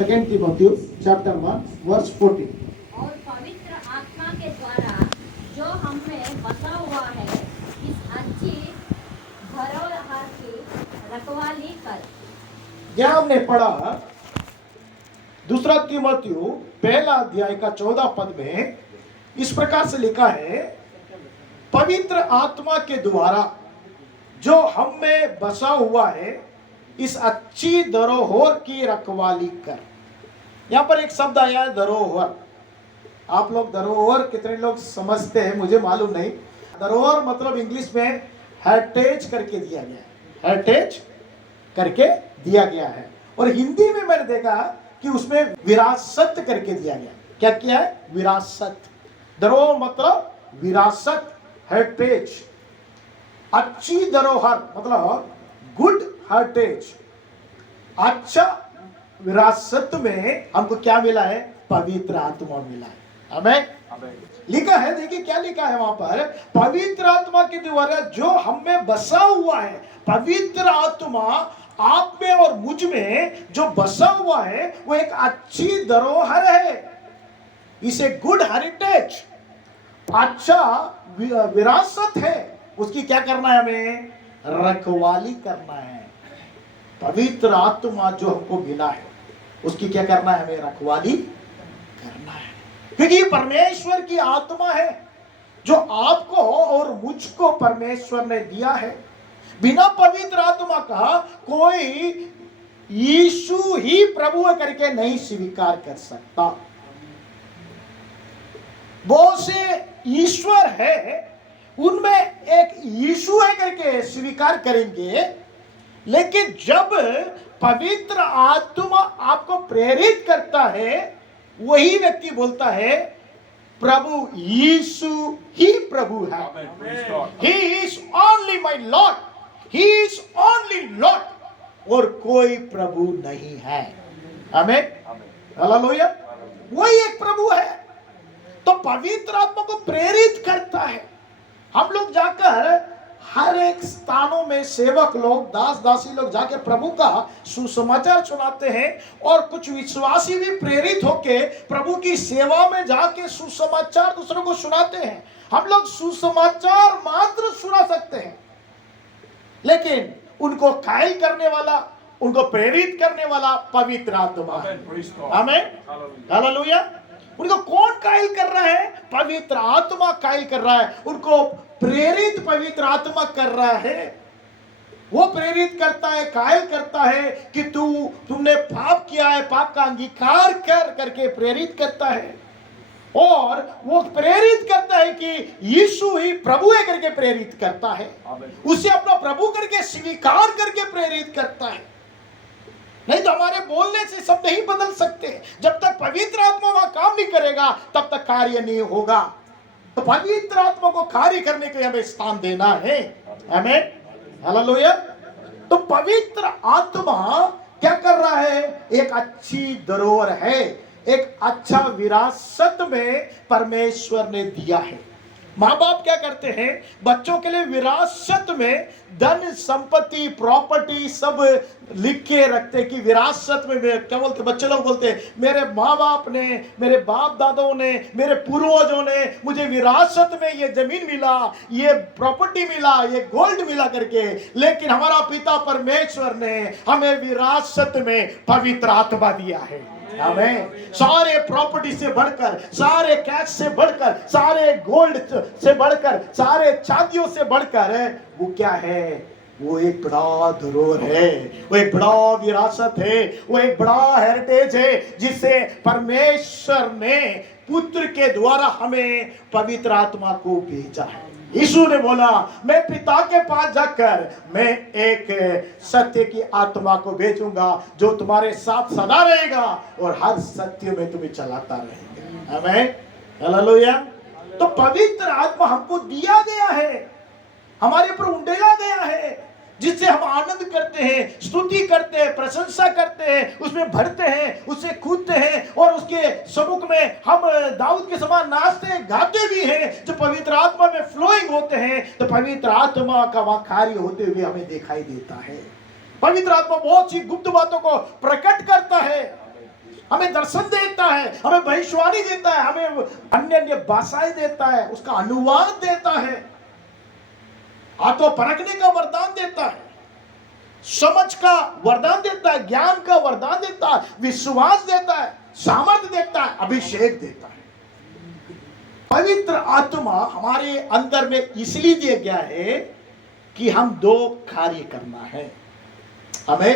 2 Timothy chapter 1 verse 14. और पवित्र आत्मा के द्वारा जो हम में बसा हुआ है, इस अच्छी धरोहर की रखवाली कर। क्या हमने पढ़ा 2 तीमुथियुस पहला अध्याय का 14 पद में इस प्रकार से लिखा है, पवित्र आत्मा के द्वारा जो हम में बसा हुआ है, इस अच्छी धरोहर की रखवाली कर। यहां पर एक शब्द आया है धरोहर। आप लोग धरोहर कितने लोग समझते हैं मुझे मालूम नहीं। धरोहर मतलब इंग्लिश में हेरिटेज करके दिया गया है, हेरिटेज करके दिया गया है। और हिंदी में मैंने देखा कि उसमें विरासत करके दिया गया। क्या किया है? विरासत। धरोहर मतलब विरासत, हेरिटेज। अच्छी धरोहर मतलब गुड हेरिटेज। अच्छा विरासत में हमको क्या मिला है? पवित्र आत्मा मिला है। हमें लिखा है, देखिए क्या लिखा है वहां पर, पवित्र आत्मा के द्वारा जो हम में बसा हुआ है। पवित्र आत्मा आप में और मुझ में जो बसा हुआ है वो एक अच्छी धरोहर है। इसे गुड हेरिटेज, अच्छा विरासत है। उसकी क्या करना है? हमें रखवाली करना है। पवित्र आत्मा जो हमको मिला है उसकी क्या करना है? हमें रखवाली करना है, क्योंकि परमेश्वर की आत्मा है जो आपको और मुझको परमेश्वर ने दिया है। बिना पवित्र आत्मा का कोई यीशु ही प्रभु करके नहीं स्वीकार कर सकता। बहुत से ईश्वर है, उनमें एक यीशु है करके स्वीकार करेंगे, लेकिन जब पवित्र आत्मा आपको प्रेरित करता है, वही व्यक्ति बोलता है प्रभु यीशु ही प्रभु है। He is only my Lord. He is only Lord. और कोई प्रभु नहीं है। आमेन, हालेलुया। वही एक प्रभु है। तो पवित्र आत्मा को प्रेरित करता है। हम लोग जाकर हर एक स्थानों में सेवक लोग, दास दासी लोग जाके प्रभु का सुसमाचार सुनाते हैं, और कुछ विश्वासी भी प्रेरित होके प्रभु की सेवा में जाके सुसमाचार दूसरों को सुनाते हैं। हम लोग सुसमाचार मात्र सुना सकते हैं, लेकिन उनको कायल करने वाला, उनको प्रेरित करने वाला पवित्र आत्मा है। आमीन, हालेलुया। उनको कौन कायल कर रहा है? पवित्र आत्मा कायल कर रहा है। उनको प्रेरित पवित्र आत्मा कर रहा है। वो प्रेरित करता है, कायल करता है कि तुमने पाप किया है, पाप का अंगीकार कर करके प्रेरित करता है। और वो प्रेरित करता है कि यीशु ही प्रभु है करके प्रेरित करता है। उसे अपना प्रभु करके स्वीकार करके प्रेरित करता है। नहीं तो हमारे बोलने से सब नहीं बदल सकते। जब तक पवित्र आत्मा वहां काम नहीं करेगा तब तक कार्य नहीं होगा। तो पवित्र आत्मा को कार्य करने के लिए हमें स्थान देना है। आमीन, हालेलुया। तो पवित्र आत्मा क्या कर रहा है? एक अच्छी धरोहर है, एक अच्छा विरासत में परमेश्वर ने दिया है। माँ बाप क्या करते हैं? बच्चों के लिए विरासत में धन संपत्ति प्रॉपर्टी सब लिख के रखते कि विरासत में क्या बोलते, बच्चे लोग बोलते मेरे माँ बाप ने, मेरे बाप दादाओं ने, मेरे पूर्वजों ने मुझे विरासत में ये जमीन मिला, ये प्रॉपर्टी मिला, ये गोल्ड मिला करके। लेकिन हमारा पिता परमेश्वर ने हमें विरासत में पवित्र आत्मा दिया है। हमें सारे प्रॉपर्टी से बढ़कर, सारे कैश से बढ़कर, सारे गोल्ड से बढ़कर, सारे चांदियों से बढ़कर वो क्या है? वो एक बड़ा धरोहर है, वो एक बड़ा विरासत है, वो एक बड़ा हेरिटेज है, जिसे परमेश्वर ने पुत्र के द्वारा हमें पवित्र आत्मा को भेजा है। यीशु ने बोला मैं पिता के पास जाकर मैं एक सत्य की आत्मा को भेजूंगा जो तुम्हारे साथ सदा रहेगा और हर सत्य में तुम्हें चलाता रहेगा। आमीन, हालेलुया। तो पवित्र आत्मा हमको दिया गया है, हमारे ऊपर उंडेला गया है, जिससे हम आनंद करते हैं, स्तुति करते हैं, प्रशंसा करते हैं, उसमें भरते हैं, उससे कूदते हैं, और उसके सम्मुख में हम दाऊद के समान नाचते हैं, गाते भी हैं। जो पवित्र आत्मा में फ्लोइंग होते हैं तो पवित्र आत्मा का वहां कार्य होते हुए हमें दिखाई देता है। पवित्र आत्मा बहुत सी गुप्त बातों को प्रकट करता है। हमें दर्शन देता है, हमें भविष्यवाणी देता है, हमें अन्य अन्य भाषाएं देता है, उसका अनुवाद देता है, आत्मा परखने का वरदान देता है, समझ का वरदान देता है, ज्ञान का वरदान देता है, विश्वास देता है, सामर्थ्य देता है, अभिषेक देता है। पवित्र आत्मा हमारे अंदर में इसलिए दिया गया है कि हम दो कार्य करना है। हमें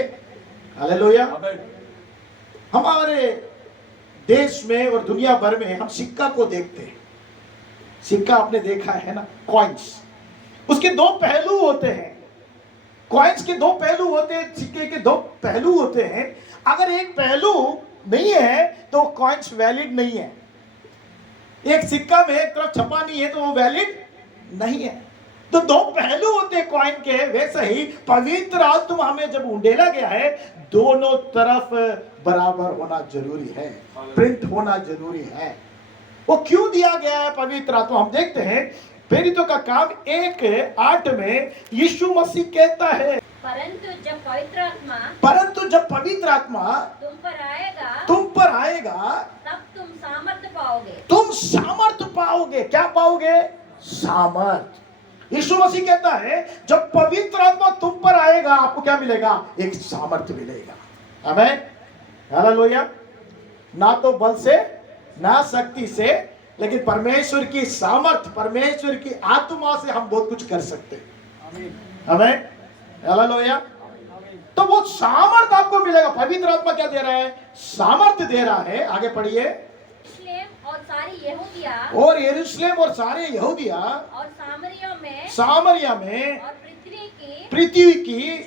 हालेलुया। हमारे देश में और दुनिया भर में हम सिक्का को देखते हैं। सिक्का आपने देखा है ना, कॉइन्स, उसके दो पहलू होते हैं। कॉइन्स के दो पहलू होते हैं, सिक्के के दो पहलू होते हैं। अगर एक पहलू नहीं है तो कॉइन्स वैलिड नहीं है। एक सिक्का में एक तरफ छपा नहीं है तो वो वैलिड नहीं है। तो दो पहलू होते हैं कॉइन के, वैसे ही पवित्र आत्मा हमें जब उंडेला गया है, दोनों तरफ बराबर होना जरूरी है, प्रिंट होना जरूरी है। वो क्यों दिया गया है पवित्र आत्मा? हम देखते हैं प्रेरितों का काम 1:8 में यीशु मसीह कहता है, परंतु जब पवित्र आत्मा तुम पर आएगा तब तुम सामर्थ्य पाओगे। तुम सामर्थ्य पाओगे। क्या पाओगे? सामर्थ्य। यीशु मसीह कहता है जब पवित्र आत्मा तुम पर आएगा, आपको क्या मिलेगा? एक सामर्थ्य मिलेगा। आमीन, हालेलुया। ना तो बल से, ना शक्ति से, लेकिन परमेश्वर की सामर्थ्य, परमेश्वर की आत्मा से हम बहुत कुछ कर सकते हैं। आमीन, हालेलुया। तो वो सामर्थ्य आपको मिलेगा। पवित्र आत्मा क्या दे रहा है? सामर्थ्य दे रहा है। आगे पढ़िए। और यरूशलेम और सारे यहूदिया और सामरिया में और पृथ्वी की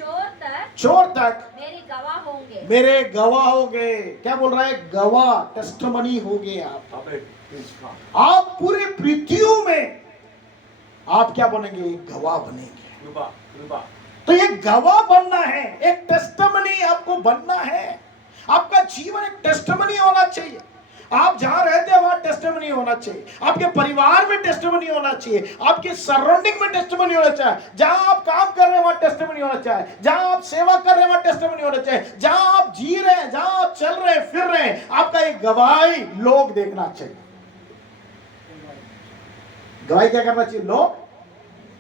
छोर तक मेरे गवाह होंगे। क्या बोल रहा है? गवाह, टेस्टिमनी होंगे आप पूरे पृथ्वी में आप क्या बनेंगे? गवाह बनेंगे। तो ये गवाह बनना है, एक टेस्टिमनी आपको बनना है। आपका जीवन एक टेस्टिमनी होना चाहिए। आप जहां रहते हैं वहां टेस्टिमनी होना चाहिए, आपके परिवार में टेस्टिमनी होना चाहिए, आपके सराउंडिंग में टेस्टिमनी होना चाहिए, जहां आप काम कर रहे हैं वहां टेस्टिमनी होना चाहिए, जहां आप सेवा कर रहे हैं वहां टेस्टिमनी होना चाहिए, जहां आप जी रहे हैं, जहां आप चल रहे हैं, फिर रहे हैं, आपका एक गवाही लोग देखना चाहिए। गवाही क्या करना चाहिए? लोग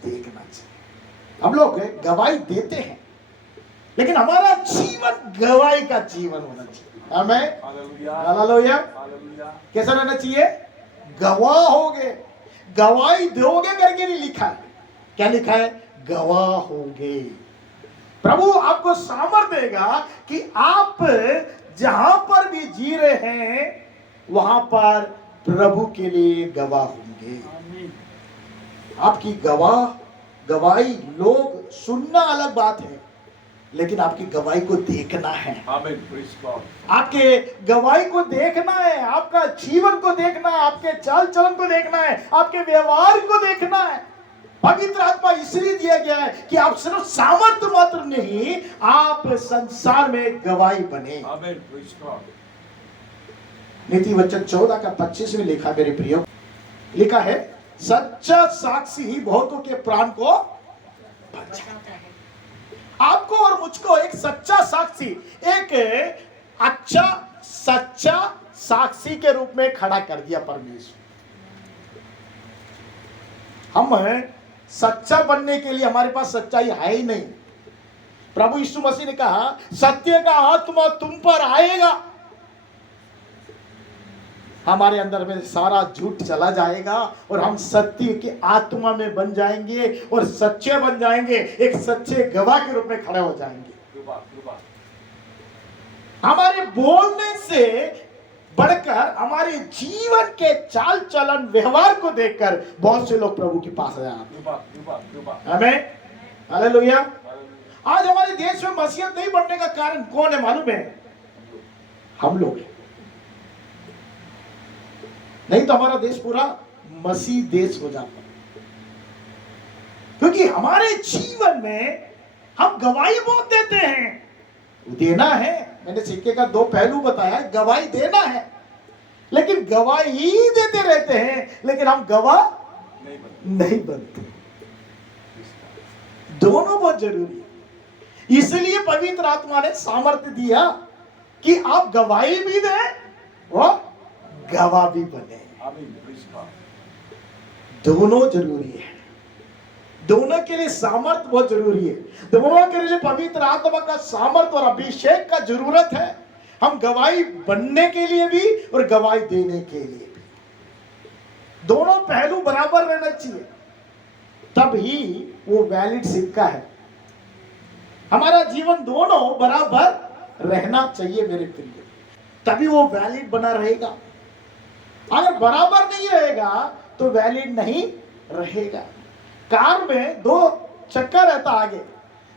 देखना चाहिए। हम लोग गवाही देते हैं, लेकिन हमारा जीवन गवाही का जीवन होना चाहिए। आमीन, हालेलुया। कैसा रहना चाहिए? गवाह होगे, गवाही दोगे करके नहीं लिखा है। क्या लिखा है? गवाह होगे। प्रभु आपको सामर्थ्य देगा कि आप जहां पर भी जी रहे हैं वहां पर प्रभु के लिए गवाह होंगे। आपकी गवाही लोग सुनना अलग बात है, लेकिन आपकी गवाही को देखना है। आपके गवाही को देखना है, आपका जीवन को देखना है, आपके चाल चलन को देखना है, आपके व्यवहार को देखना है। पवित्र आत्मा इसलिए दिया गया है कि आप सिर्फ सामर्थ्य मात्र नहीं, आप संसार में गवाही बने। नीति वचन 14:25 में लिखा, मेरे प्रियो, लिखा है, सच्चा साक्षी ही बहुतों के प्राण को बचाता है। आपको और मुझको एक सच्चा साक्षी, एक अच्छा सच्चा साक्षी के रूप में खड़ा कर दिया परमेश्वर। हम सच्चा बनने के लिए हमारे पास सच्चाई है ही नहीं। प्रभु यीशु मसीह ने कहा, सत्य का आत्मा तुम पर आएगा, हमारे अंदर में सारा झूठ चला जाएगा और हम सत्य की आत्मा में बन जाएंगे और सच्चे बन जाएंगे, एक सच्चे गवाह के रूप में खड़े हो जाएंगे। हमारे बोलने से बढ़कर हमारे जीवन के चाल चलन व्यवहार को देखकर बहुत से लोग प्रभु के पास आए। आमीन, हालेलुया। आज हमारे देश में मसीहत नहीं बढ़ने का कारण कौन है मालूम है? हम लोग हैं। नहीं तो हमारा देश पूरा मसीह देश हो जाता, क्योंकि हमारे जीवन में हम गवाही बहुत देते हैं। देना है, मैंने सिक्के का दो पहलू बताया, गवाही देना है, लेकिन गवाही देते रहते हैं, लेकिन हम गवाह नहीं बनते। दोनों बहुत जरूरी है। इसलिए पवित्र आत्मा ने सामर्थ्य दिया कि आप गवाही भी दें और गवाह भी बने। दोनों जरूरी है, दोनों के लिए सामर्थ बहुत जरूरी है, दोनों के लिए पवित्र आत्मा का सामर्थ और अभिषेक का जरूरत है। हम गवाही बनने के लिए भी और गवाही देने के लिए भी, दोनों पहलू बराबर रहना चाहिए, तब ही वो वैलिड सिक्का है। हमारा जीवन दोनों बराबर रहना चाहिए मेरे प्रिय, तभी वो वैलिड बना रहेगा। अगर बराबर नहीं रहेगा तो वैलिड नहीं रहेगा। कार में 2 चक्का रहता आगे,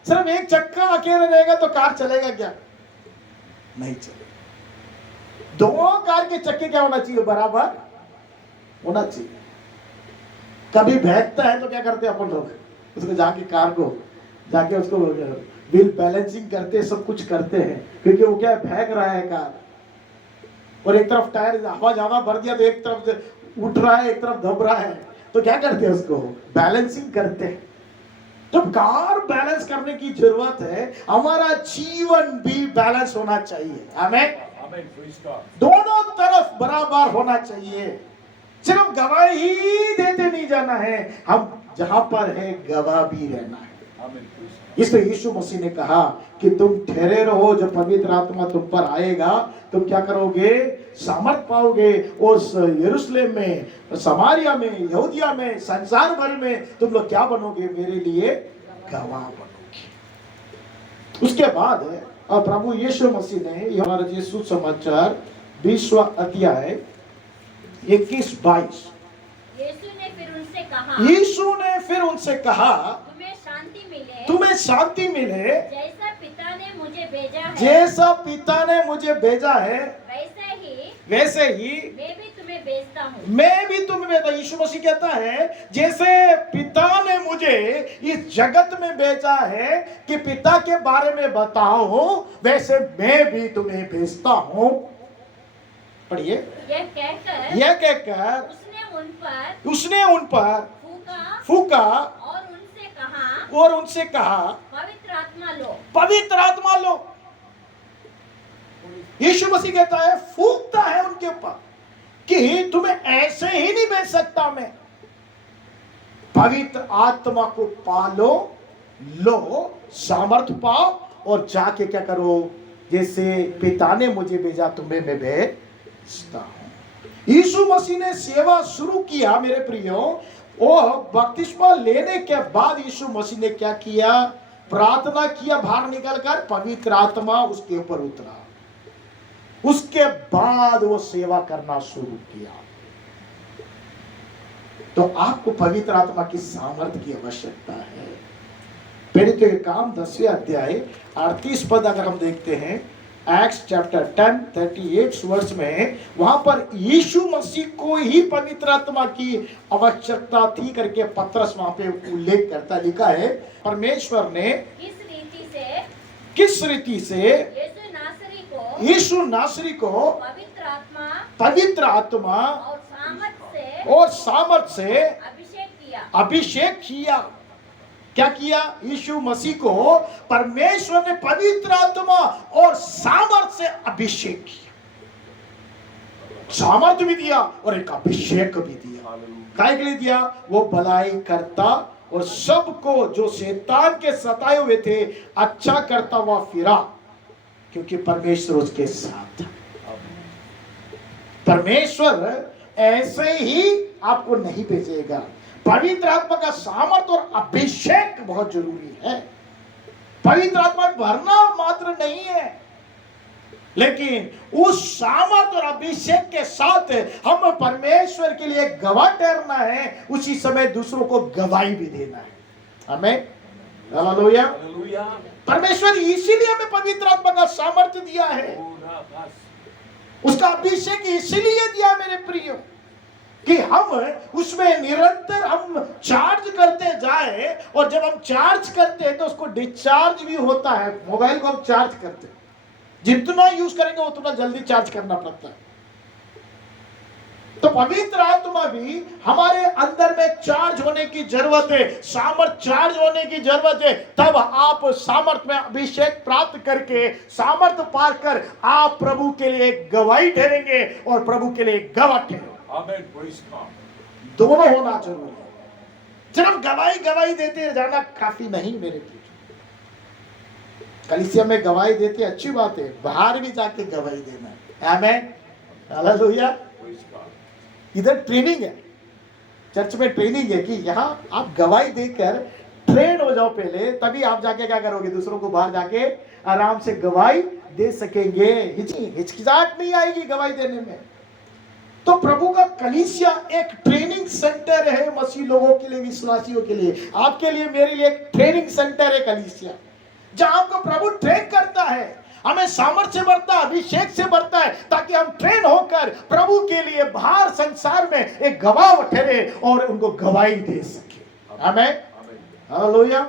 सिर्फ एक चक्का अकेले रहेगा तो कार चलेगा क्या? नहीं चलेगा। दोनों कार के चक्के क्या होना चाहिए? बराबर होना चाहिए। कभी बहकता है तो क्या करते हैं अपन लोग? उसको जाके कार को जाके उसको व्हील बैलेंसिंग करते, सब कुछ करते हैं, क्योंकि वो क्या बहक रहा है कार, और एक तरफ टायर हवा ज्यादा भर दिया तो एक तरफ से उठ रहा है, एक तरफ दब रहा है, तो क्या करते हैं? उसको बैलेंसिंग करते हैं। जब कार बैलेंस करने की जरूरत है, हमारा जीवन भी बैलेंस होना चाहिए। आमीन। दोनों तरफ बराबर होना चाहिए। सिर्फ गवाही ही देते नहीं जाना है, हम जहां पर है गवाह भी रहना है। इसलिए यीशु मसीह ने कहा कि तुम ठहरे रहो, जब पवित्र आत्मा तुम पर आएगा तुम क्या करोगे? सामर्थ पाओगे, और यरूशलेम में, समारिया में, यहूदिया में, संसार भर में तुम लोग क्या बनोगे? मेरे लिए गवाह बनोगे। उसके बाद प्रभु यीशु मसीह ने हमारा यीशु समाचार 20वां अध्याय 21-22, यीशु ने फिर उनसे कहा तुम्हें शांति मिले। जैसा पिता ने मुझे भेजा है, जैसा पिता ने मुझे भेजा है वैसे ही मैं भी तुम्हें भेजता हूँ। मैं भी तुम्हें भेजता। यीशु मसीह कहता है जैसे पिता ने मुझे इस जगत में भेजा है कि पिता के बारे में बताओ, वैसे मैं भी तुम्हें भेजता हूँ। पढ़िए। यह कहकर उसने उन पर फूका और उनसे कहा पवित्र आत्मा लो। यीशु मसीह कहता है, फूकता है उनके ऊपर कि तुम्हें ऐसे ही नहीं भेज सकता मैं, पवित्र आत्मा को पालो, लो, सामर्थ पाओ, और जाके क्या करो? जैसे पिता ने मुझे भेजा तुम्हें मैं भेजता हूं। यीशु मसीह ने सेवा शुरू किया मेरे प्रियो, और बपतिस्मा लेने के बाद यीशु मसीह ने क्या किया? प्रार्थना किया, बाहर निकलकर पवित्र आत्मा उसके ऊपर उतरा। उसके बाद वो सेवा करना शुरू किया। तो आपको पवित्र आत्मा की सामर्थ्य की आवश्यकता है। पहले तो ये काम 10वें अध्याय 38 पद अगर हम देखते हैं, एक्ट्स चैप्टर 10 38 वर्ष में, वहां पर यीशु मसीह को ही पवित्र आत्मा की आवश्यकता थी करके पतरस वहां पे उल्लेख करता, लिखा है परमेश्वर ने किस रीति से यीशु नासरी को पवित्र आत्मा और सामर्थ से अभिषेक किया। क्या किया? यीशु मसीह को परमेश्वर ने पवित्र आत्मा और सामर्थ से अभिषेक किया। सामर्थ भी दिया और एक अभिषेक भी दिया। काय के लिए दिया? वो भलाई करता और सबको जो शैतान के सताए हुए थे अच्छा करता हुआ फिरा, क्योंकि परमेश्वर उसके साथ था। परमेश्वर ऐसे ही आपको नहीं भेजेगा। पवित्र आत्मा का सामर्थ और अभिषेक बहुत जरूरी है। पवित्र आत्मा भरना मात्र नहीं है, लेकिन उस सामर्थ और अभिषेक के साथ हम परमेश्वर के लिए गवाह ठहरना है, उसी समय दूसरों को गवाही भी देना है। हमें हालेलुया। परमेश्वर इसीलिए हमें पवित्र आत्मा का सामर्थ्य दिया है, उसका अभिषेक इसीलिए दिया मेरे प्रियो, कि हम उसमें निरंतर हम चार्ज करते जाए, और जब हम चार्ज करते हैं तो उसको डिस्चार्ज भी होता है। मोबाइल को हम चार्ज करते हैं, जितना यूज करेंगे उतना जल्दी चार्ज करना पड़ता है। तो पवित्र आत्मा भी हमारे अंदर में चार्ज होने की जरूरत है, सामर्थ चार्ज होने की जरूरत है। तब आप सामर्थ में अभिषेक प्राप्त करके, सामर्थ पाकर आप प्रभु के लिए गवाही ठहरेंगे और प्रभु के लिए गवाह ठहरेंगे। आमेन, प्रेज गॉड। दोनों होना जरूरी है। सिर्फ गवाही देते जाना काफी नहीं मेरे प्रिय। कलीसिया में गवाही देते अच्छी बात है, बाहर भी जाके गवाही देना। आमेन, हालेलुया। Praise God. इधर ट्रेनिंग है, चर्च में ट्रेनिंग है कि यहाँ आप गवाही देकर ट्रेन हो जाओ पहले, तभी आप जाके क्या करोगे, दूसरों को बाहर जाके आराम से गवाही दे सकेंगे। हिचकिचाहट नहीं आएगी गवाही देने में। तो प्रभु का कलीसिया एक ट्रेनिंग सेंटर है मसीह लोगों के लिए, विश्वासियों के लिए, आपके लिए, मेरे लिए एक ट्रेनिंग सेंटर है कलीसिया, जहां आपको प्रभु ट्रेन करता है, हमें सामर्थ्य से बढ़ता है, अभिषेक से बढ़ता है, ताकि हम ट्रेन होकर प्रभु के लिए बाहर संसार में एक गवाह ठहरे और उनको गवाही दे सके। आमेन, हालेलुया।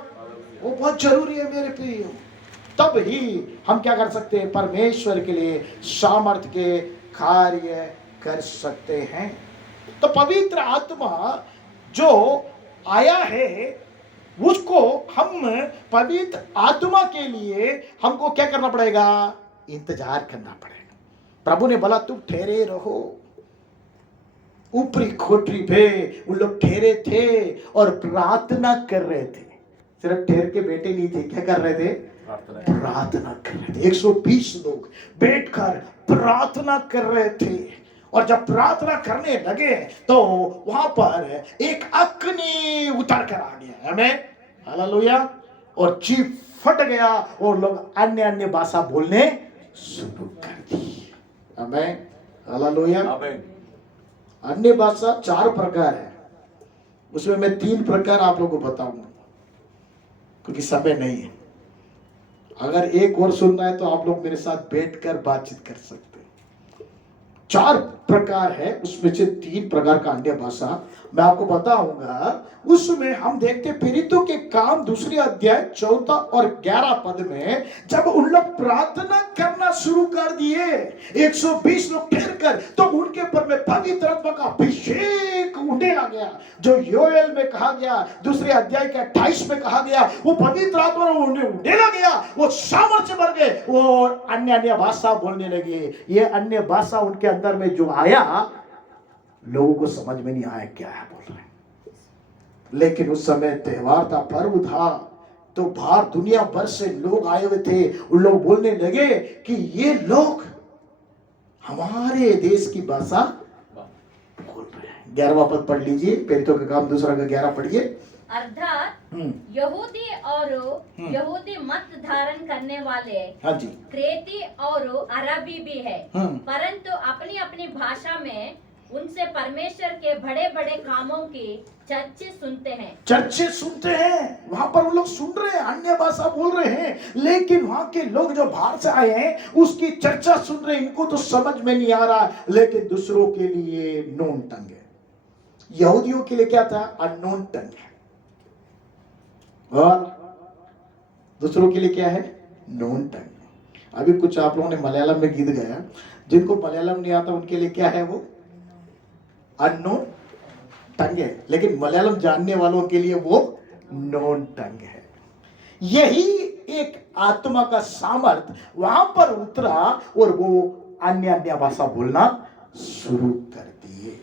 वो बहुत जरूरी है मेरे प्रिय। तब ही हम क्या कर सकते हैं, परमेश्वर के लिए सामर्थ्य के कार्य कर सकते हैं। तो पवित्र आत्मा जो आया है, उसको हम पवित्र आत्मा के लिए हमको क्या करना पड़ेगा, इंतजार करना पड़ेगा। प्रभु ने बोला तुम ठहरे रहो। ऊपरी कोठरी पे उन लोग ठहरे थे और प्रार्थना कर रहे थे। सिर्फ ठहर के बैठे नहीं थे, क्या कर रहे थे, प्रार्थना कर रहे थे। 120 लोग बैठकर प्रार्थना कर रहे थे। और जब प्रार्थना करने लगे तो वहां पर एक अग्नि उतर कर आ गया। आमेन, हालेलुया। और चीख फट गया और लोग अन्य अन्य भाषा बोलने शुरू कर दी। आमेन, हालेलुया। आमेन। अन्य भाषा 4 प्रकार है, उसमें मैं 3 प्रकार आप लोगों को बताऊंगा क्योंकि समय नहीं है। अगर एक और सुनना है तो आप लोग मेरे साथ बैठकर बातचीत कर सकते हैं। 4 प्रकार है, उसमें से 3 प्रकार का अन्य भाषा मैं आपको बताऊंगा। उसमें हम देखते प्रेरितों के काम 2 अध्याय 14 और 11 पद में, जब उन लोग प्रार्थना करना शुरू कर दिए 120 लोग ठहर कर, तो उनके पर में पवित्र आत्मा का अभिषेक उठने लग गया। जो योएल में कहा गया, 2 अध्याय के 28 में कहा गया, वो पवित्र आत्मा उन्हें उठने लग गया, वो सामर्थ्य बढ़ गए और अन्य अन्य भाषा बोलने लगे। ये अन्य भाषा उनके अंदर में जो आया, लोगों को समझ में नहीं आया क्या है बोल रहे हैं। लेकिन उस समय त्योहार था, पर्व था, तो बाहर दुनिया भर से लोग आए हुए थे। उन लोग बोलने लगे कि ये लोग हमारे देश की भाषा बोल रहे हैं। 11वां पद पढ़ लीजिए, प्रेरितों का काम 2 का 11 पढ़िए। अर्थात यहूदी और यहूदी मत धारण करने वाले, हाँ जी, क्रेती और अरबी भी है, परंतु अपनी अपनी भाषा में उनसे परमेश्वर के बड़े बड़े कामों की चर्चे सुनते हैं। चर्चे सुनते हैं, वहां पर वो लोग सुन रहे हैं, अन्य भाषा बोल रहे हैं, लेकिन वहां के लोग जो बाहर से आए हैं उसकी चर्चा सुन रहे हैं। इनको तो समझ में नहीं आ रहा, लेकिन दूसरों के लिए नोन टंग है। यहूदियों के लिए क्या था, अननोन टंग है, और दूसरों के लिए क्या है, नोन टंग। अभी कुछ आप लोगों ने मलयालम में गीत गाया, जिनको मलयालम नहीं आता उनके लिए क्या है, वो अननोन टंग है, लेकिन मलयालम जानने वालों के लिए वो नोन टंग है। यही एक आत्मा का सामर्थ वहां पर उतरा और वो अन्य अन्य भाषा बोलना शुरू कर दिए।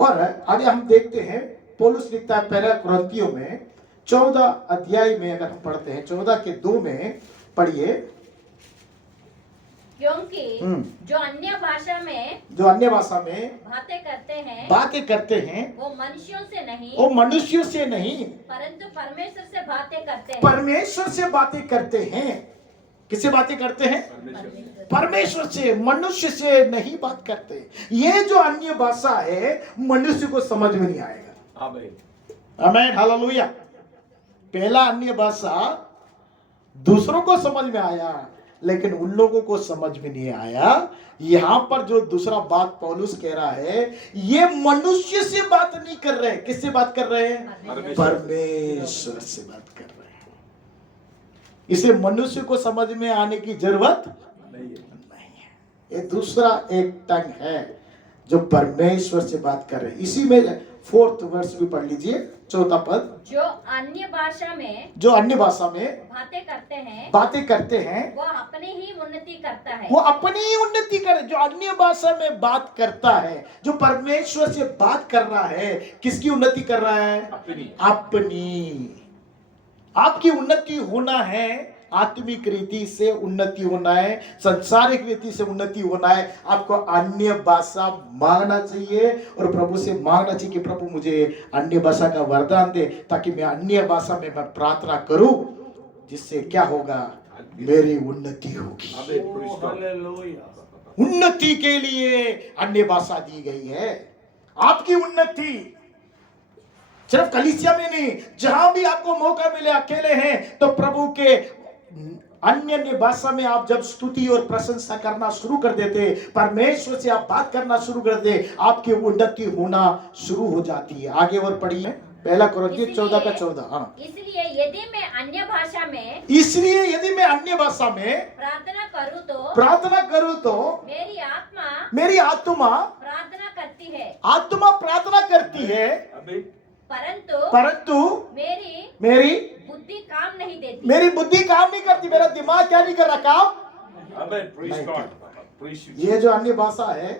और आगे हम देखते हैं, पौलुस लिखता है पहले कुरिन्थियों में 14 अध्याय में, अगर हम पढ़ते हैं 14 के 2 में पढ़िए। क्योंकि जो अन्य भाषा में बातें करते हैं वो मनुष्यों से नहीं परंतु परमेश्वर से बातें करते हैं। किससे बातें करते हैं, परमेश्वर से, मनुष्य से नहीं बात करते। ये जो अन्य भाषा है मनुष्य को समझ में नहीं आएगा। आमीन, हालेलुया। पहला अन्य भाषा दूसरों को समझ में आया, लेकिन उन लोगों को समझ में नहीं आया। यहां पर जो दूसरा बात पौलुस कह रहा है, ये मनुष्य से बात नहीं कर रहे। किससे बात कर रहे हैं, परमेश्वर से बात कर रहे हैं। इसे मनुष्य को समझ में आने की जरूरत नहीं है। ये दूसरा एक टंग है जो परमेश्वर से बात कर रहे हैं। इसी में 4th वर्ष भी पढ़ लीजिए, 4था पद। जो अन्य भाषा में बातें करते हैं वो अपनी ही उन्नति करता है। वो अपनी ही उन्नति करे। जो अन्य भाषा में बात करता है, जो परमेश्वर से बात कर रहा है, किसकी उन्नति कर रहा है? अपनी। आपकी उन्नति होना है, आत्मिक रीति से उन्नति होना है, संसारिक रीति से उन्नति होना है। आपको अन्य भाषा मांगना चाहिए और प्रभु से मांगना चाहिए कि प्रभु मुझे अन्य भाषा का वरदान दे, ताकि मैं अन्य भाषा में मैं प्रार्थना करूं, जिससे क्या होगा? मेरी उन्नति होगी। उन्नति के लिए अन्य भाषा दी गई है। आपकी उन्नति सिर्फ कलीसिया में नहीं, जहां भी आपको मौका मिले, अकेले हैं तो प्रभु के अन्य भाषा में आप जब स्तुति और प्रशंसा करना शुरू कर देते, परमेश्वर से आप बात करना शुरू कर दे, आपकी उन्नति होना शुरू हो जाती है। आगे और पढ़िए, 1 कोरिन्थियों 14:14। हाँ, इसलिए यदि मैं अन्य भाषा में प्रार्थना करूं तो मेरी आत्मा प्रार्थना करती है, परंतु मेरी बुद्धि काम नहीं देती। मेरी बुद्धि काम नहीं करती, मेरा दिमाग क्या नहीं कर रहा? काम। ये जो अन्य भाषा है,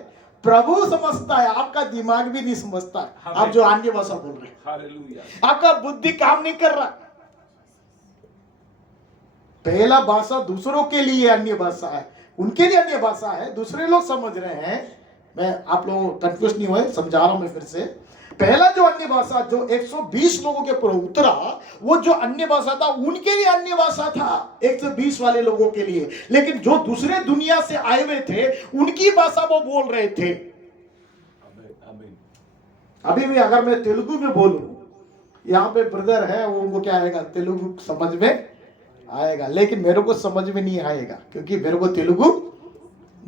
प्रभु समझता है, आपका दिमाग भी नहीं समझता। आप जो अन्य भाषा बोल रहे हैं, आपका बुद्धि काम नहीं कर रहा। पहला भाषा दूसरों के लिए अन्य भाषा है, उनके लिए अन्य भाषा है, दूसरे लोग समझ रहे हैं। मैं आप लोग कंफ्यूज नहीं हुए, समझा रहा हूं मैं फिर से। पहला जो अन्य भाषा जो 120 लोगों के ऊपर उतरा, वो जो अन्य भाषा था उनके लिए अन्य भाषा था, 120 वाले लोगों के लिए। लेकिन जो दूसरे दुनिया से आए हुए थे, उनकी भाषा वो बोल रहे थे। अभी भी अगर मैं तेलुगु में बोलूं, यहाँ पे ब्रदर है, वो उनको क्या आएगा? तेलुगु समझ में आएगा, लेकिन मेरे को समझ में नहीं आएगा, क्योंकि मेरे को तेलुगु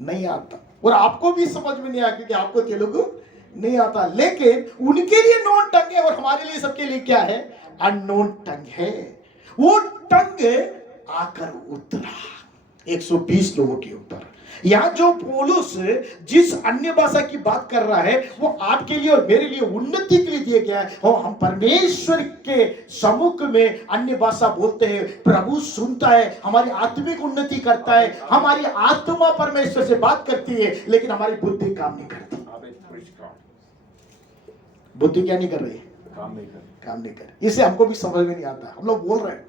नहीं आता, और आपको भी समझ में नहीं आएगा क्योंकि आपको तेलुगु नहीं आता। लेकिन उनके लिए नोन टंग है, और हमारे लिए, सबके लिए क्या है? अननोन टंग है। वो टंग आकर उतरा 120 लोगों के ऊपर। यहां जो पौलुस जिस अन्य भाषा की बात कर रहा है, वो आपके लिए और मेरे लिए उन्नति के लिए दिया गया है। और हम परमेश्वर के सम्मुख में अन्य भाषा बोलते हैं, प्रभु सुनता है, हमारी आत्मिक उन्नति करता है, हमारी आत्मा परमेश्वर से बात करती है, लेकिन हमारी बुद्धि काम नहीं करती। बुद्धि क्या नहीं कर रही? काम नहीं कर रही। इसे हमको भी समझ में नहीं आता। हम लोग बोल रहे हैं,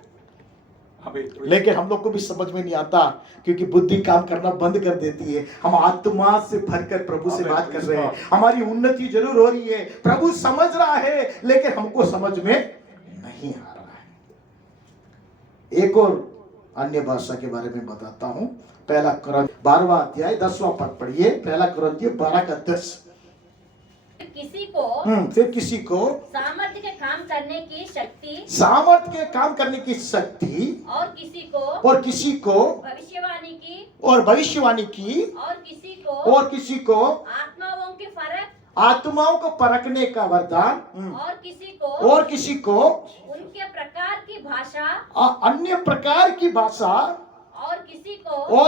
लेकिन हम लोग को भी समझ में नहीं आता, क्योंकि बुद्धि काम करना बंद कर देती है। हम आत्मा से भरकर प्रभु से बात कर रहे हैं, हमारी उन्नति जरूर हो रही है, प्रभु समझ रहा है, लेकिन हमको समझ में नहीं आ रहा है। एक और अन्य भाषा के बारे में बताता हूं। 1 कोरिन्थियों 12वां अध्याय 10वां पद पढ़िए। 1 कोरिन्थियों 12:10। फिर किसी को सामर्थ्य के काम करने की शक्ति, और किसी को भविष्यवाणी की, और किसी को आत्माओं को परखने का वरदान, और किसी को उनके प्रकार की भाषा, अन्य प्रकार की भाषा, और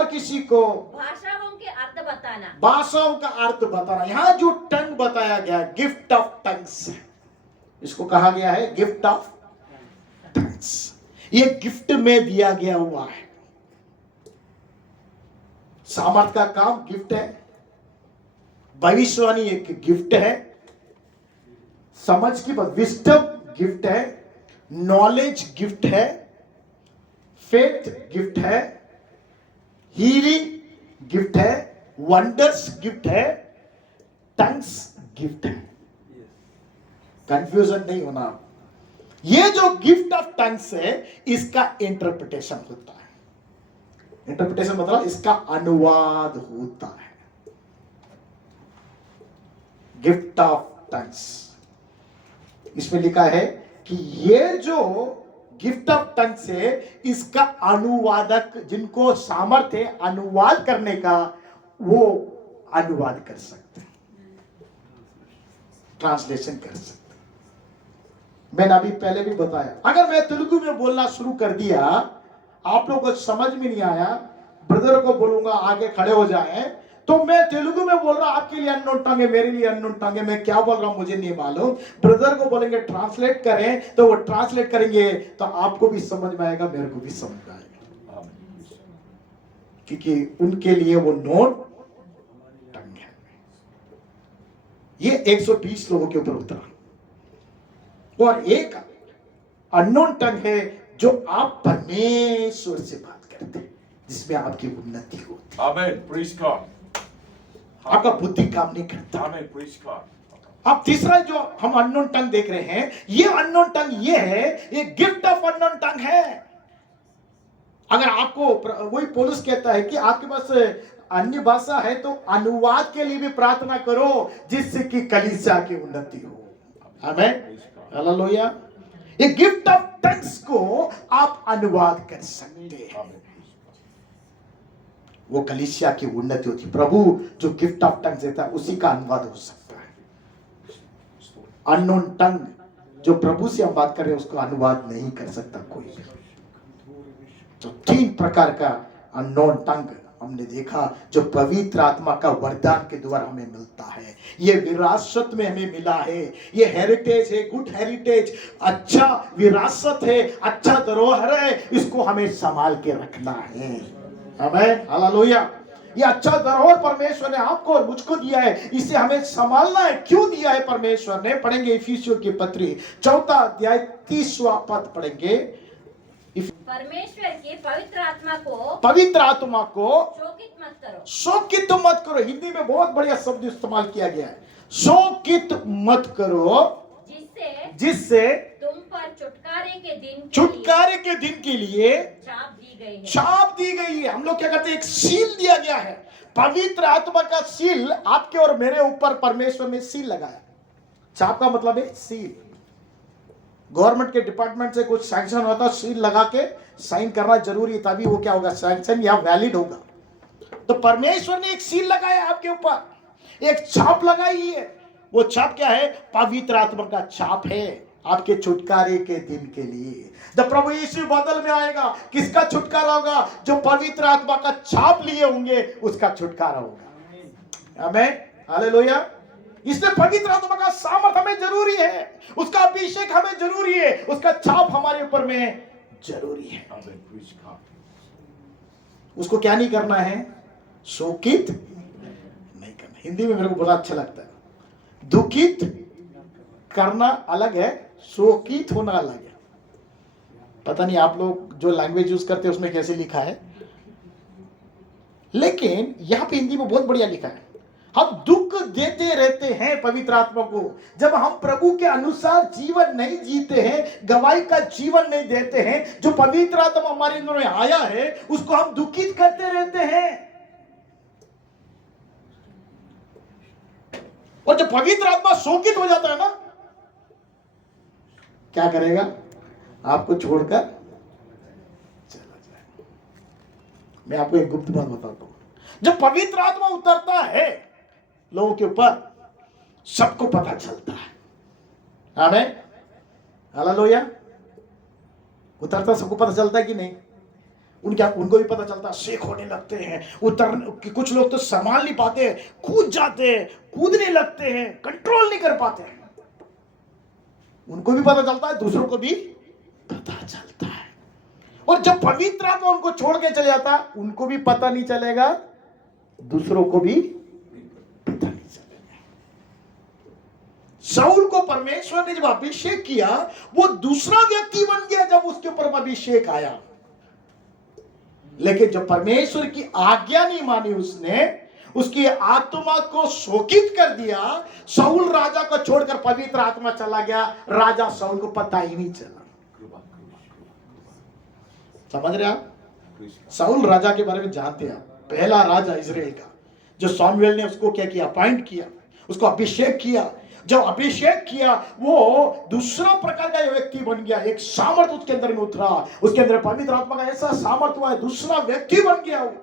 किसी को भाषाओं के अर्थ बताना। भाषाओं का अर्थ बताना। यहाँ जो टंग बताया गया, गिफ्ट ऑफ टंग्स, इसको कहा गया है गिफ्ट ऑफ टंग्स। ये गिफ्ट में दिया गया हुआ है। सामर्थ का काम गिफ्ट है, भविष्यवाणी एक गिफ्ट है, समझ की विजडम गिफ्ट है, नॉलेज गिफ्ट है, फेथ गिफ्ट है, हीलिंग गिफ्ट है, वंडर्स गिफ्ट है, टंग्स गिफ्ट है। कंफ्यूजन नहीं होना। ये जो गिफ्ट ऑफ टंग्स है, इसका इंटरप्रिटेशन होता है। इंटरप्रिटेशन मतलब इसका अनुवाद होता है। गिफ्ट ऑफ टंग्स, इसमें लिखा है कि ये जो गिफ्ट ऑफ टंग्स है, इसका अनुवादक, जिनको सामर्थ्य है अनुवाद करने का, वो अनुवाद कर सकते हैं, ट्रांसलेशन कर सकते हैं। मैंने अभी पहले भी बताया, अगर मैं तेलुगु में बोलना शुरू कर दिया, आप लोगों को समझ में नहीं आया, ब्रदर को बोलूंगा आगे खड़े हो जाएं, तो मैं तेलुगु में बोल रहा, आपके लिए अननोन टंग है, मेरे लिए अननोन टंग है, मैं क्या बोल रहा हूं मुझे नहीं मालूम। ब्रदर को बोलेंगे ट्रांसलेट करें, तो वो ट्रांसलेट करेंगे तो आपको भी समझ में आएगा, मेरे को भी समझ में आएगा, क्योंकि उनके लिए वो नोन टंग है। ये 120 लोगों के ऊपर उतरा। और एक अननोन टंग है जो आप परमेश्वर से बात करते हैं, जिसमें आपकी उन्नति होती है। Amen. Praise God. आपका बुद्धि काम नहीं करता। Amen. Praise God. अब तीसरा जो हम अननोन टंग देख रहे हैं, ये अननोन टंग ये है, ये गिफ्ट ऑफ अननोन टंग है। अगर आपको, वही पौलुस कहता है कि आपके पास अन्य भाषा है तो अनुवाद के लिए भी प्रार्थना करो, जिससे कि कलीसिया की उन्नति हो। आमेन, हालेलुया। ये गिफ्ट ऑफ टंग्स को आप अनुवाद कर सकते हैं, वो कलीसिया की उन्नति होती है। प्रभु जो गिफ्ट ऑफ टंग्स देता है उसी का अनुवाद हो सकता है। अननोन टंग जो प्रभु से हम बात कर रहे हैं उसको अनुवाद नहीं कर सकता कोई। तो 3 प्रकार का अननोन टंग हमने देखा, जो पवित्र आत्मा का वरदान के द्वारा हमें मिलता है। ये विरासत में हमें मिला है, ये हेरिटेज है, गुड हेरिटेज, अच्छा विरासत है, अच्छा धरोहर है, इसको हमें संभाल के रखना है। आमेन, हालेलुया। ये अच्छा धरोहर परमेश्वर ने आपको और मुझको दिया है, इसे हमें संभालना है। क्यों दिया है परमेश्वर ने? पढ़ेंगे इफिसियों की पत्री 4 अध्याय 30वां पद पढ़ेंगे। परमेश्वर की पवित्र आत्मा को शोकित मत करो। शोकित मत करो, हिंदी में बहुत बढ़िया शब्द इस्तेमाल किया गया है, शोकित मत करो, जिससे तुम पर छुटकारे के दिन के लिए छाप दी गई है। हम लोग क्या करते हैं, एक सील दिया गया है, पवित्र आत्मा का सील आपके और मेरे ऊपर परमेश्वर ने सील लगाया। छाप का मतलब है सील। गवर्नमेंट के डिपार्टमेंट से कुछ सैंक्शन होता है, सील लगा के साइन करना जरूरी है, तभी वो क्या होगा, सैंक्शन या वैलिड होगा। तो परमेश्वर ने एक सील लगाया आपके ऊपर, एक छाप लगाई है। वो छाप क्या है? पवित्र आत्मा का छाप है, आपके छुटकारे के दिन के लिए। जब प्रभु यीशु बदल में आएगा, किसका छुटकारा होगा? जो पवित्र आत्मा का छाप लिए होंगे उसका छुटकारा होगा। आमेन, हालेलुया। इसलिए पवित्र आत्मा का सामर्थ हमें जरूरी है, उसका अभिषेक हमें जरूरी है, उसका छाप हमारे ऊपर में जरूरी है। उसको क्या नहीं करना है? शोकित नहीं करना। हिंदी में मेरे को बड़ा अच्छा लगता है, दुखित करना अलग है, शोकित होना अलग है। पता नहीं आप लोग जो लैंग्वेज यूज करते हैं उसमें कैसे लिखा है, लेकिन यहां पे हिंदी में बहुत बढ़िया लिखा है। हम दुख देते रहते हैं पवित्र आत्मा को, जब हम प्रभु के अनुसार जीवन नहीं जीते हैं, गवाही का जीवन नहीं देते हैं। जो पवित्र आत्मा हमारे अंदर में आया है उसको हम दुखित करते रहते हैं। और जब पवित्र आत्मा शोकित हो जाता है ना, क्या करेगा? आपको छोड़कर चला जाएगा। मैं आपको एक गुप्त बात बताता हूं, जब पवित्र आत्मा उतरता है लोगों के ऊपर, सबको पता चलता है। आमेन, हालेलुया। उतरता सबको पता चलता है कि नहीं? उनको भी पता चलता, शेक होने लगते हैं, कुछ लोग तो संभाल नहीं पाते, कूद जाते हैं, कूदने लगते हैं, कंट्रोल नहीं कर पाते हैं। उनको भी पता चलता है, दूसरों को भी पता चलता है। और जब पवित्र आत्मा उनको छोड़ के चले जाता है, उनको भी पता नहीं चलेगा, दूसरों को भी पता नहीं चलेगा। शाऊल को परमेश्वर ने जब अभिषेक किया, वो दूसरा व्यक्ति बन गया जब उसके ऊपर अभिषेक आया। लेकिन जब परमेश्वर की आज्ञा नहीं मानी उसने, उसकी आत्मा को शोकित कर दिया, शाऊल राजा को छोड़कर पवित्र आत्मा चला गया, राजा शाऊल को पता ही नहीं चला। समझ रहे आप? शाऊल राजा के बारे में जानते हैं आप, पहला राजा इजराइल का, जो सामुएल ने उसको क्या किया? अपॉइंट किया, उसको अभिषेक किया। जब अभिषेक किया, वो दूसरा प्रकार का व्यक्ति बन गया। एक सामर्थ उसके अंदर में उतरा, उसके अंदर पवित्र आत्मा का ऐसा सामर्थ हुआ है, दूसरा व्यक्ति बन गया वो।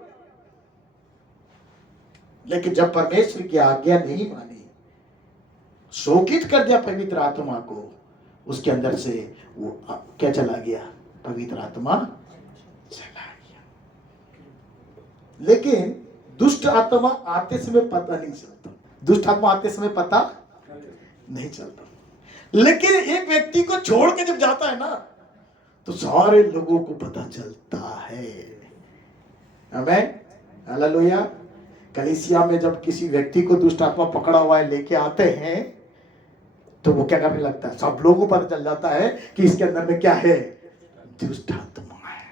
लेकिन जब परमेश्वर की आज्ञा नहीं मानी, शोकित कर दिया पवित्र आत्मा को, उसके अंदर से वो क्या चला गया? पवित्र आत्मा चला गया। लेकिन दुष्ट आत्मा आते समय पता नहीं चलता, दुष्ट आत्मा आते समय पता नहीं चलता। लेकिन एक व्यक्ति को छोड़ के जब जाता है ना तो सारे लोगों को पता चलता है। आमीन, हालेलुया। कलीसिया में जब किसी व्यक्ति को दुष्ट आत्मा पकड़ा हुआ है लेके आते हैं तो वो क्या करने लगता है, सब लोगों को पता चल जाता है कि इसके अंदर में क्या है, दुष्ट आत्मा है।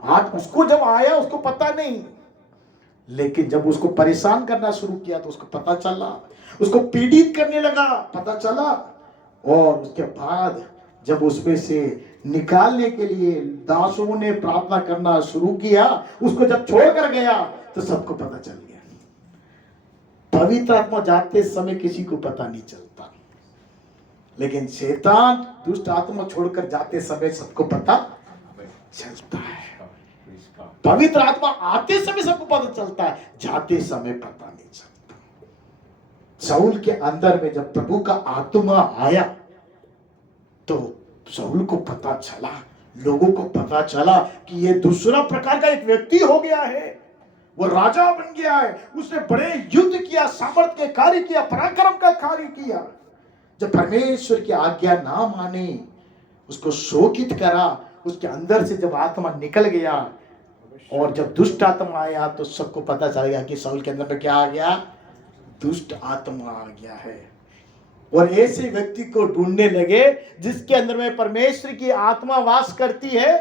आज उसको जब आया उसको पता नहीं, लेकिन जब उसको परेशान करना शुरू किया तो उसको पता चला, उसको पीड़ित करने लगा, पता चला। और उसके बाद जब उसमें से निकालने के लिए दासों ने प्रार्थना करना शुरू किया, उसको जब छोड़कर गया तो सबको पता चल गया। पवित्र आत्मा जाते समय किसी को पता नहीं चलता, लेकिन शैतान दुष्ट आत्मा छोड़कर जाते समय सबको पता चलता है। पवित्र आत्मा आते समय सबको पता चलता है, जाते समय पता नहीं चलता। शाऊल के अंदर में जब प्रभु का आत्मा आया तो शाऊल को पता चला, लोगों को पता चला कि ये दूसरा प्रकार का एक व्यक्ति हो गया है, वो राजा बन गया है, उसने बड़े युद्ध किया, सामर्थ्य के कार्य किया, पराक्रम का कार्य किया। जब परमेश्वर की आज्ञा ना माने, उसको शोकित करा, उसके अंदर से जब आत्मा निकल गया और जब दुष्ट आत्मा आया तो सबको पता चल गया कि शाऊल के अंदर में क्या आ गया, दुष्ट आत्मा आ गया है। और ऐसे व्यक्ति को ढूंढने लगे जिसके अंदर में परमेश्वर की आत्मा वास करती है,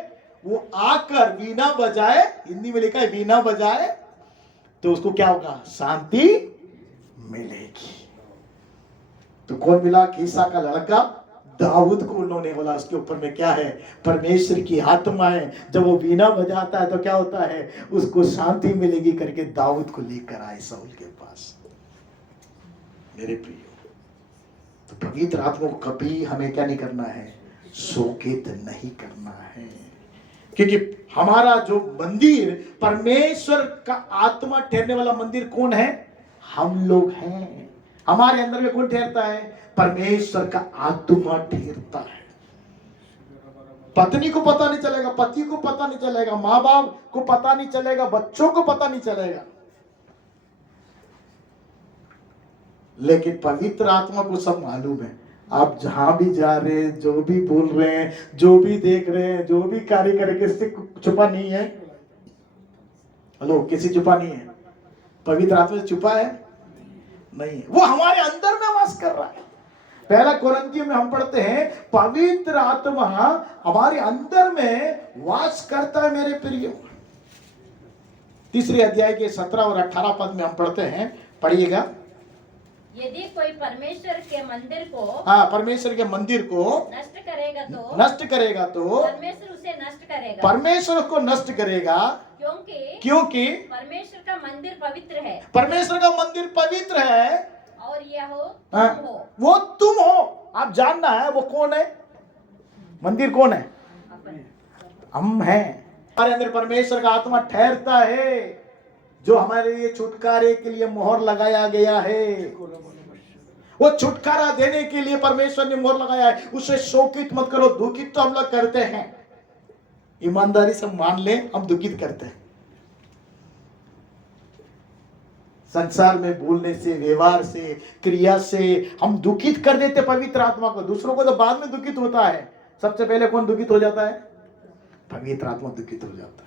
वो आकर वीणा बजाए, हिंदी में लिखा है वीणा बजाए, तो उसको क्या होगा, शांति मिलेगी। तो कौन मिला, कीसा का लड़का दाऊद को उन्होंने बोला, उसके ऊपर में क्या है, परमेश्वर की आत्मा है। जब वो वीणा बजाता है तो क्या होता है, उसको शांति मिलेगी करके दाऊद को लेकर आए शाऊल के पास। मेरे प्रिय, तो पवित्र आत्मा को कभी हमें क्या नहीं करना है, शोकित नहीं करना है, क्योंकि हमारा जो मंदिर, परमेश्वर का आत्मा ठहरने वाला मंदिर कौन है, हम लोग हैं। हमारे अंदर में कौन ठहरता है, परमेश्वर का आत्मा ठहरता है। पत्नी को पता नहीं चलेगा, पति को पता नहीं चलेगा, माँ बाप को पता नहीं चलेगा, बच्चों को पता नहीं चलेगा, लेकिन पवित्र आत्मा को सब मालूम है। आप जहां भी जा रहे हैं, जो भी बोल रहे हैं, जो भी देख रहे हैं, जो भी कार्य करें, किसी छुपा नहीं है। हेलो, किसी छुपा नहीं है, पवित्र आत्मा से छुपा है नहीं, वो हमारे अंदर में वास कर रहा है। पहला कोरिन्थियों में हम पढ़ते हैं, पवित्र आत्मा हमारे अंदर में वास करता है। मेरे प्रिय, 3 अध्याय के 17 और 18 पद में हम पढ़ते हैं, पढ़िएगा। यदि कोई परमेश्वर के मंदिर को, परमेश्वर के मंदिर को नष्ट करेगा तो परमेश्वर उसे नष्ट करेगा, परमेश्वर को नष्ट करेगा, क्योंकि परमेश्वर का मंदिर पवित्र है, परमेश्वर का मंदिर पवित्र है, और यह तुम हो, वो तुम हो। आप जानना है वो कौन है, मंदिर कौन है, हम हैं। हमारे अंदर परमेश्वर का आत्मा ठहरता है, जो हमारे लिए छुटकारे के लिए मोहर लगाया गया है। वो छुटकारा देने के लिए परमेश्वर ने मोहर लगाया है। उसे शोकित मत करो। दुखित तो हम लोग करते हैं, ईमानदारी से मान ले, हम दुखित करते हैं। संसार में बोलने से, व्यवहार से, क्रिया से हम दुखित कर देते पवित्र आत्मा को। दूसरों को तो बाद में दुखित होता है, सबसे पहले कौन दुखित हो जाता है, पवित्र आत्मा दुखित हो जाता है।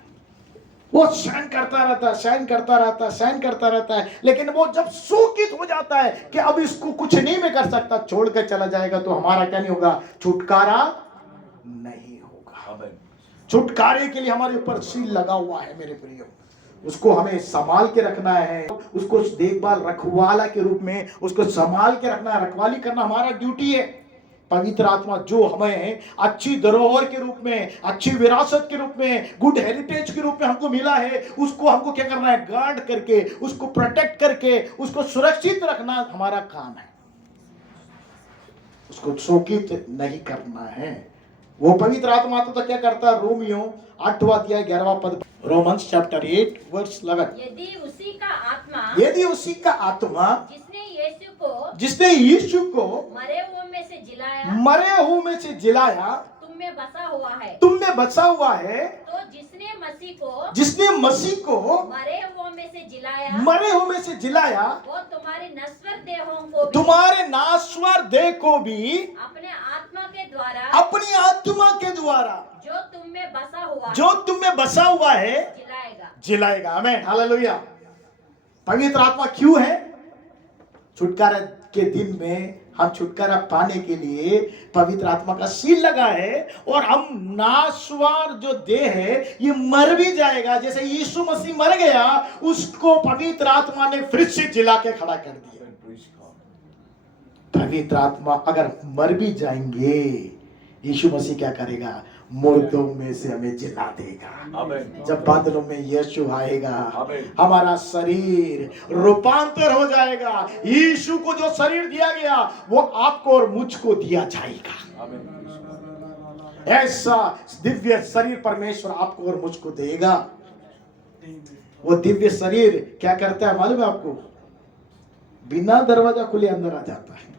वो सहन करता रहता है, सहन करता रहता है, सहन करता रहता है, लेकिन वो जब शोकित हो जाता है कि अब इसको कुछ नहीं मैं कर सकता, छोड़ कर चला जाएगा, तो हमारा क्या नहीं होगा, छुटकारा नहीं होगा। छुटकारे के लिए हमारे ऊपर सील लगा हुआ है। मेरे प्रिय, उसको हमें संभाल के रखना है, उसको देखभाल रखवाला के रूप में उसको संभाल के रखना है। रखवाली करना हमारा ड्यूटी है। पवित्र आत्मा जो हमें अच्छी धरोहर के रूप में, अच्छी विरासत के रूप में, गुड हेरिटेज के रूप में हमको मिला है, उसको हमको क्या करना है, गार्ड करके, उसको प्रोटेक्ट करके, उसको सुरक्षित रखना हमारा काम है। उसको शोकित नहीं करना है। वो पवित्र आत्मा तो क्या करता है, रोमियो 8वां अध्याय 11वां पद, रोमन्स चैप्टर 8 वर्स 11, यदि उसी का आत्मा जिसने यीशु को मरे हुए में से जिलाया तुम में बसा हुआ है, तो जिसने जिसने मसीह को मरे हुओं में से जिलाया, वो तुम्हारे नाश्वर देह को भी अपने आत्मा के द्वारा, अपनी आत्मा के द्वारा जो तुम में बसा हुआ है जिलाएगा। आमीन, हालेलुया। पवित्र आत्मा क्यों है? छुटकारा के दिन में हम छुटकारा पाने के लिए पवित्र आत्मा का सील लगा है, और हम नाशवार जो देह है ये मर भी जाएगा। जैसे यीशु मसीह मर गया, उसको पवित्र आत्मा ने फिर से जिला के खड़ा कर दिया। पवित्र आत्मा अगर मर भी जाएंगे, यीशु मसीह क्या करेगा? मुर्दों में से हमें जिला देगा। जब बादलों में यीशु आएगा, हमारा शरीर रूपांतर हो जाएगा। यीशु को जो शरीर दिया गया वो आपको और मुझको दिया जाएगा। ऐसा दिव्य शरीर परमेश्वर आपको और मुझको देगा। वो दिव्य शरीर क्या करता है मालूम है आपको? बिना दरवाजा खुले अंदर आ जाता है।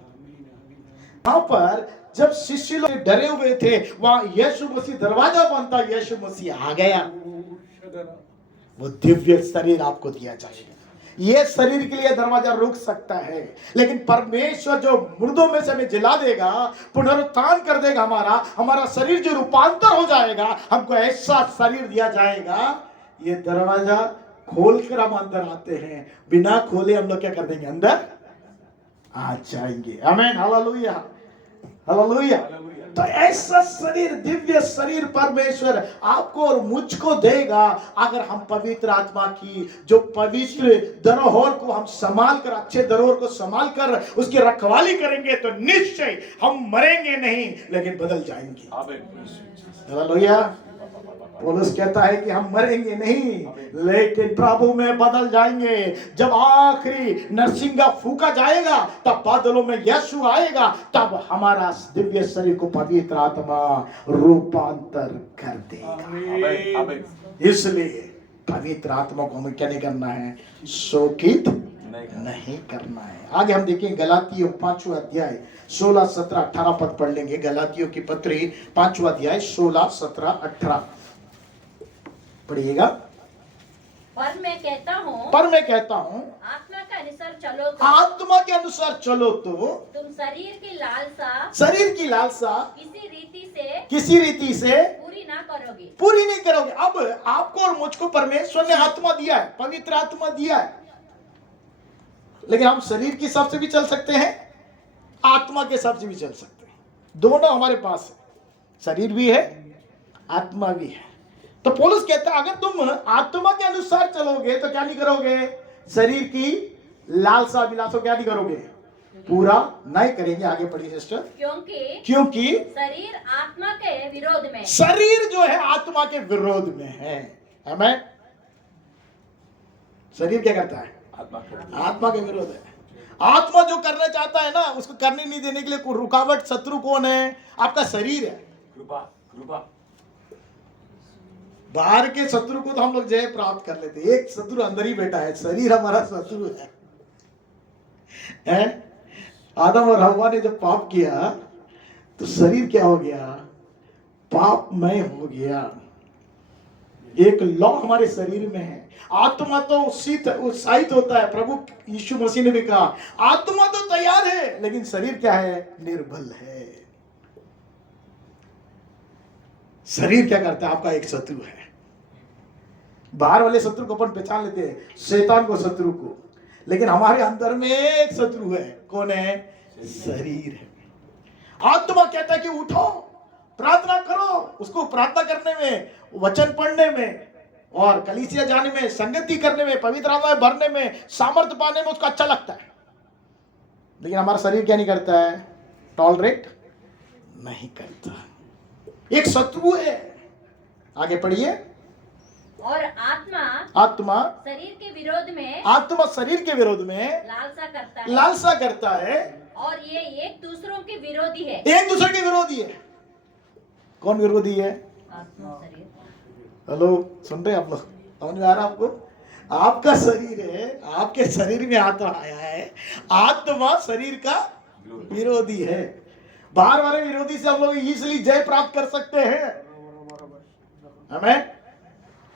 वहां पर जब शिष्य लोग डरे हुए थे, वहां यीशु मसीह दरवाजा बनता, यीशु मसीह आ गया। वो दिव्य शरीर आपको दिया जाएगा। ये शरीर के लिए दरवाजा रुक सकता है, लेकिन परमेश्वर जो मुर्दों में से हमें जिला देगा, पुनरुत्थान कर देगा, हमारा शरीर जो रूपांतर हो जाएगा, हमको ऐसा शरीर दिया जाएगा। ये दरवाजा खोलकर हम अंदर आते हैं, बिना खोले हम लोग क्या कर देंगे? अंदर आ जाएंगे। आमीन, हालेलुया, हालेलुया। तो ऐसा शरीर, दिव्य शरीर परमेश्वर आपको और मुझको देगा, अगर हम पवित्र आत्मा की जो पवित्र धरोहर को हम संभाल कर, अच्छे धरोहर को संभाल कर उसकी रखवाली करेंगे, तो निश्चय हम मरेंगे नहीं, लेकिन बदल जाएंगे। हालेलुया। पौलुस कहता है कि हम मरेंगे नहीं, लेकिन प्रभु में बदल जाएंगे। जब आखिरी नरसिंगा फूका जाएगा, तब बादलों में यीशु आएगा, तब हमारा दिव्य शरीर को पवित्र आत्मा रूपांतर कर देगा। इसलिए पवित्र आत्मा को हमें क्या नहीं करना है? शोकित नहीं करना है। आगे हम देखें गलातियों 5वां अध्याय 16, 17, 18 पद पढ़ लेंगे। गलातियों की पत्री 5वां अध्याय 16, 17, 18 पढ़िएगा। पर मैं कहता हूँ आत्मा के अनुसार चलो तो तुम शरीर की लालसा किसी रीति से पूरी नहीं करोगे। अब आपको और मुझको परमेश्वर ने आत्मा दिया है, पवित्र आत्मा दिया है, लेकिन हम शरीर के हिसाब से भी चल सकते हैं, आत्मा के हिसाब से भी चल सकते हैं। दोनों हमारे पास है, शरीर भी है, आत्मा भी है। तो पौलुस कहता है अगर तुम आत्मा के अनुसार चलोगे तो क्या नहीं करोगे? शरीर की लालसा अभिलाषा क्या नहीं करोगे? पूरा नहीं करेंगे। आगे पढ़िए सिस्टर। क्योंकि शरीर आत्मा के विरोध में, शरीर जो है आत्मा के विरोध में है। आमीन। शरीर क्या करता है? आत्मा के विरोध है। आत्मा जो करना चाहता है ना, उसको करने नहीं देने के लिए रुकावट शत्रु कौन है? आपका शरीर है। कृपा। बाहर के शत्रु को तो हम लोग जय प्राप्त कर लेते, एक शत्रु अंदर ही बैठा है, शरीर हमारा शत्रु है। आदम और हव्वा ने जब पाप किया तो शरीर क्या हो गया? पापमय हो गया। एक लॉ हमारे शरीर में है। आत्मा तो उत्साहित होता है। प्रभु यीशु मसीह ने भी कहा आत्मा तो तैयार है, लेकिन शरीर क्या है? निर्बल है। शरीर क्या करता है? आपका एक शत्रु है। बाहर वाले शत्रु को अपन पहचान लेते हैं, शैतान को, शत्रु को, लेकिन हमारे अंदर में एक शत्रु है। कौन है? शरीर है। आत्मा कहता है कि उठो, प्रार्थना करो। उसको प्रार्थना करने में, वचन पढ़ने में और कलीसिया जाने में, संगति करने में, पवित्र आत्मा में भरने में, सामर्थ्य पाने में उसको अच्छा लगता है, लेकिन हमारा शरीर क्या नहीं करता है? टॉलरेट नहीं करता। एक शत्रु है। आगे पढ़िए। और आत्मा शरीर के विरोध में, आत्मा शरीर के विरोध में लालसा करता है, और ये एक दूसरों के विरोधी है। एक दूसरे के विरोधी है। कौन विरोधी है? आत्मा, शरीर। हेलो, सुन रहे आप लोग? समझ में आ रहा आपको? आपका शरीर है, आपके शरीर में आत्मा आया है। आत्मा शरीर का विरोधी है। बाहर वाले विरोधी से हम लोग इजीली जय प्राप्त कर सकते हैं। हमें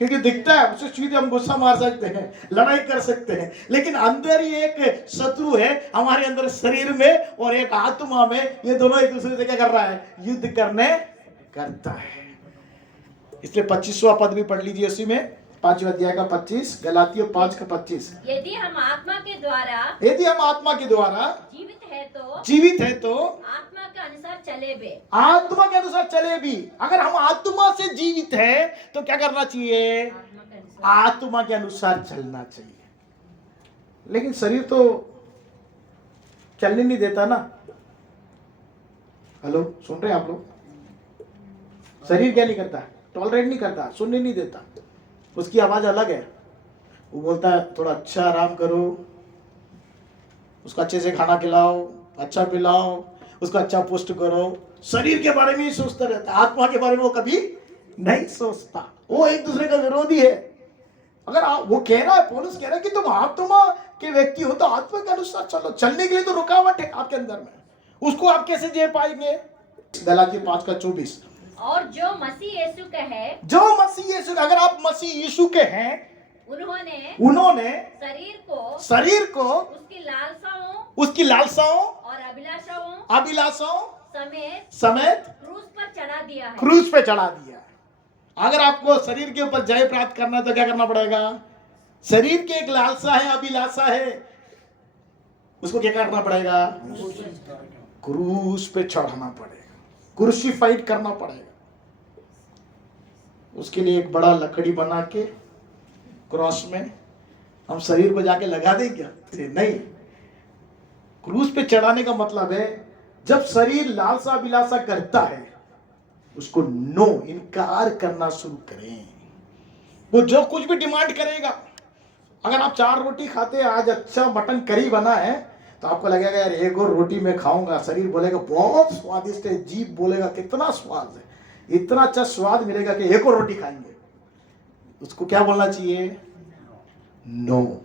क्योंकि दिखता है उससे सीधे हम गुस्सा मार सकते हैं, लड़ाई कर सकते हैं, लेकिन अंदर ही एक शत्रु है हमारे अंदर शरीर में और एक आत्मा में। ये दोनों एक दूसरे से क्या कर रहा है? युद्ध करता है। इसलिए 25वां पद भी पढ़ लीजिए उसी में, 5वें अध्याय का 25, गलातियों 5 का 25। यदि हम आत्मा के द्वारा जीवित है तो आत्मा के अनुसार चले बे। आत्मा के अनुसार चले भी। अगर हम आत्मा से जीवित है तो क्या करना चाहिए? आत्मा के अनुसार चलना चाहिए। लेकिन शरीर तो चलने नहीं देता ना। हेलो, सुन रहे हैं आप लोग? शरीर क्या नहीं करता? टॉलरेट नहीं करता, सुनने नहीं देता। उसकी आवाज अलग है। वो बोलता है थोड़ा अच्छा आराम करो, उसको अच्छे से खाना खिलाओ, अच्छा पिलाओ, उसको अच्छा पुष्ट करो। शरीर के बारे में ही सोचता रहता है, आत्मा के बारे में वो कभी नहीं सोचता। वो एक दूसरे का विरोधी है। अगर वो कह रहा है, पौलुस कह रहा है कि तुम आत्मा के व्यक्ति हो तो आत्मा के अनुसार चलो। चलने के लिए तो रुकावट है आपके अंदर में, उसको आप कैसे जी पाएंगे? गलातियों 5 का 24। और जो मसीह यीशु के हैं, अगर आप मसीह यीशु के हैं, उन्होंने शरीर को उसकी लालसाओं और अभिलाषाओं समेत क्रूस पे चढ़ा दिया। अगर आपको शरीर के ऊपर जय प्राप्त करना है तो क्या करना पड़ेगा? शरीर की एक लालसा है, अभिलाषा है, उसको क्या करना पड़ेगा? क्रूस पे चढ़ाना पड़ेगा, क्रूसीफाइड करना पड़ेगा। उसके लिए एक बड़ा लकड़ी बना के क्रॉस में हम शरीर को जाके लगा दें क्या? नहीं। क्रूस पे चढ़ाने का मतलब है जब शरीर लालसा अभिलाषा करता है उसको नो, इनकार करना शुरू करें। वो जो कुछ भी डिमांड करेगा, अगर आप 4 रोटी खाते हैं, आज अच्छा मटन करी बना है, तो आपको लगेगा यार एक और रोटी मैं खाऊंगा। शरीर बोलेगा बहुत स्वादिष्ट है, जीभ बोलेगा कितना स्वाद है, इतना अच्छा स्वाद मिलेगा कि एक और रोटी खाएंगे। उसको क्या बोलना चाहिए? नो।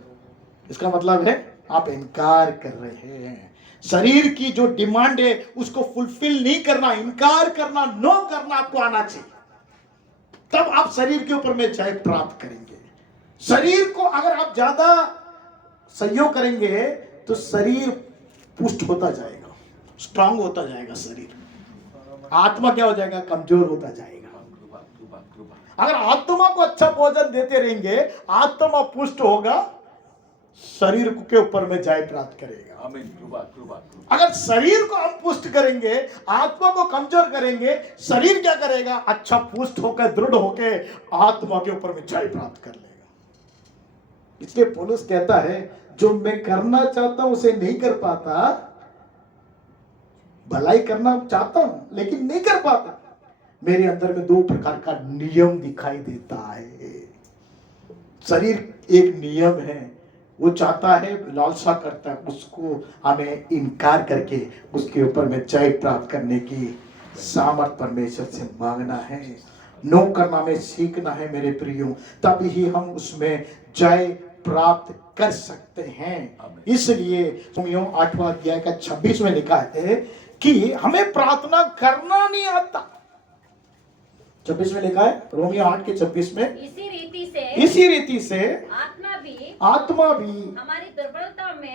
इसका मतलब है आप इनकार कर रहे हैं। शरीर की जो डिमांड है उसको फुलफिल नहीं करना, इनकार करना, नो करना आपको आना चाहिए। तब आप शरीर के ऊपर में जय प्राप्त करेंगे। शरीर को अगर आप ज्यादा सहयोग करेंगे तो शरीर पुष्ट होता जाएगा, स्ट्रांग होता जाएगा शरीर। आत्मा क्या हो जाएगा? कमजोर होता जाएगा। अगर आत्मा को अच्छा भोजन देते रहेंगे, आत्मा पुष्ट होगा, शरीर के ऊपर में जय प्राप्त करेगा। अगर शरीर को हम पुष्ट करेंगे, आत्मा को कमजोर करेंगे, शरीर क्या करेगा? अच्छा पुष्ट होकर, दृढ़ होकर आत्मा के ऊपर में जय प्राप्त कर लेगा। इसलिए पौलुस कहता है जो मैं करना चाहता हूं उसे नहीं कर पाता, भलाई करना चाहता हूं लेकिन नहीं कर पाता। मेरे अंदर में 2 प्रकार का नियम दिखाई देता है। शरीर एक नियम है, वो चाहता है, लालसा करता है, उसको हमें इनकार करके उसके ऊपर में जय प्राप्त करने की सामर्थ परमेश्वर से मांगना है। नो करना में सीखना है मेरे प्रियो, तब ही हम उसमें जय प्राप्त कर सकते हैं। इसलिए रोमियो 8वां अध्याय का 26 में लिखा है कि हमें प्रार्थना करना नहीं आता। 26 में लिखा है, रोमियो 8 के 26 में, इसी रीति से आत्मा भी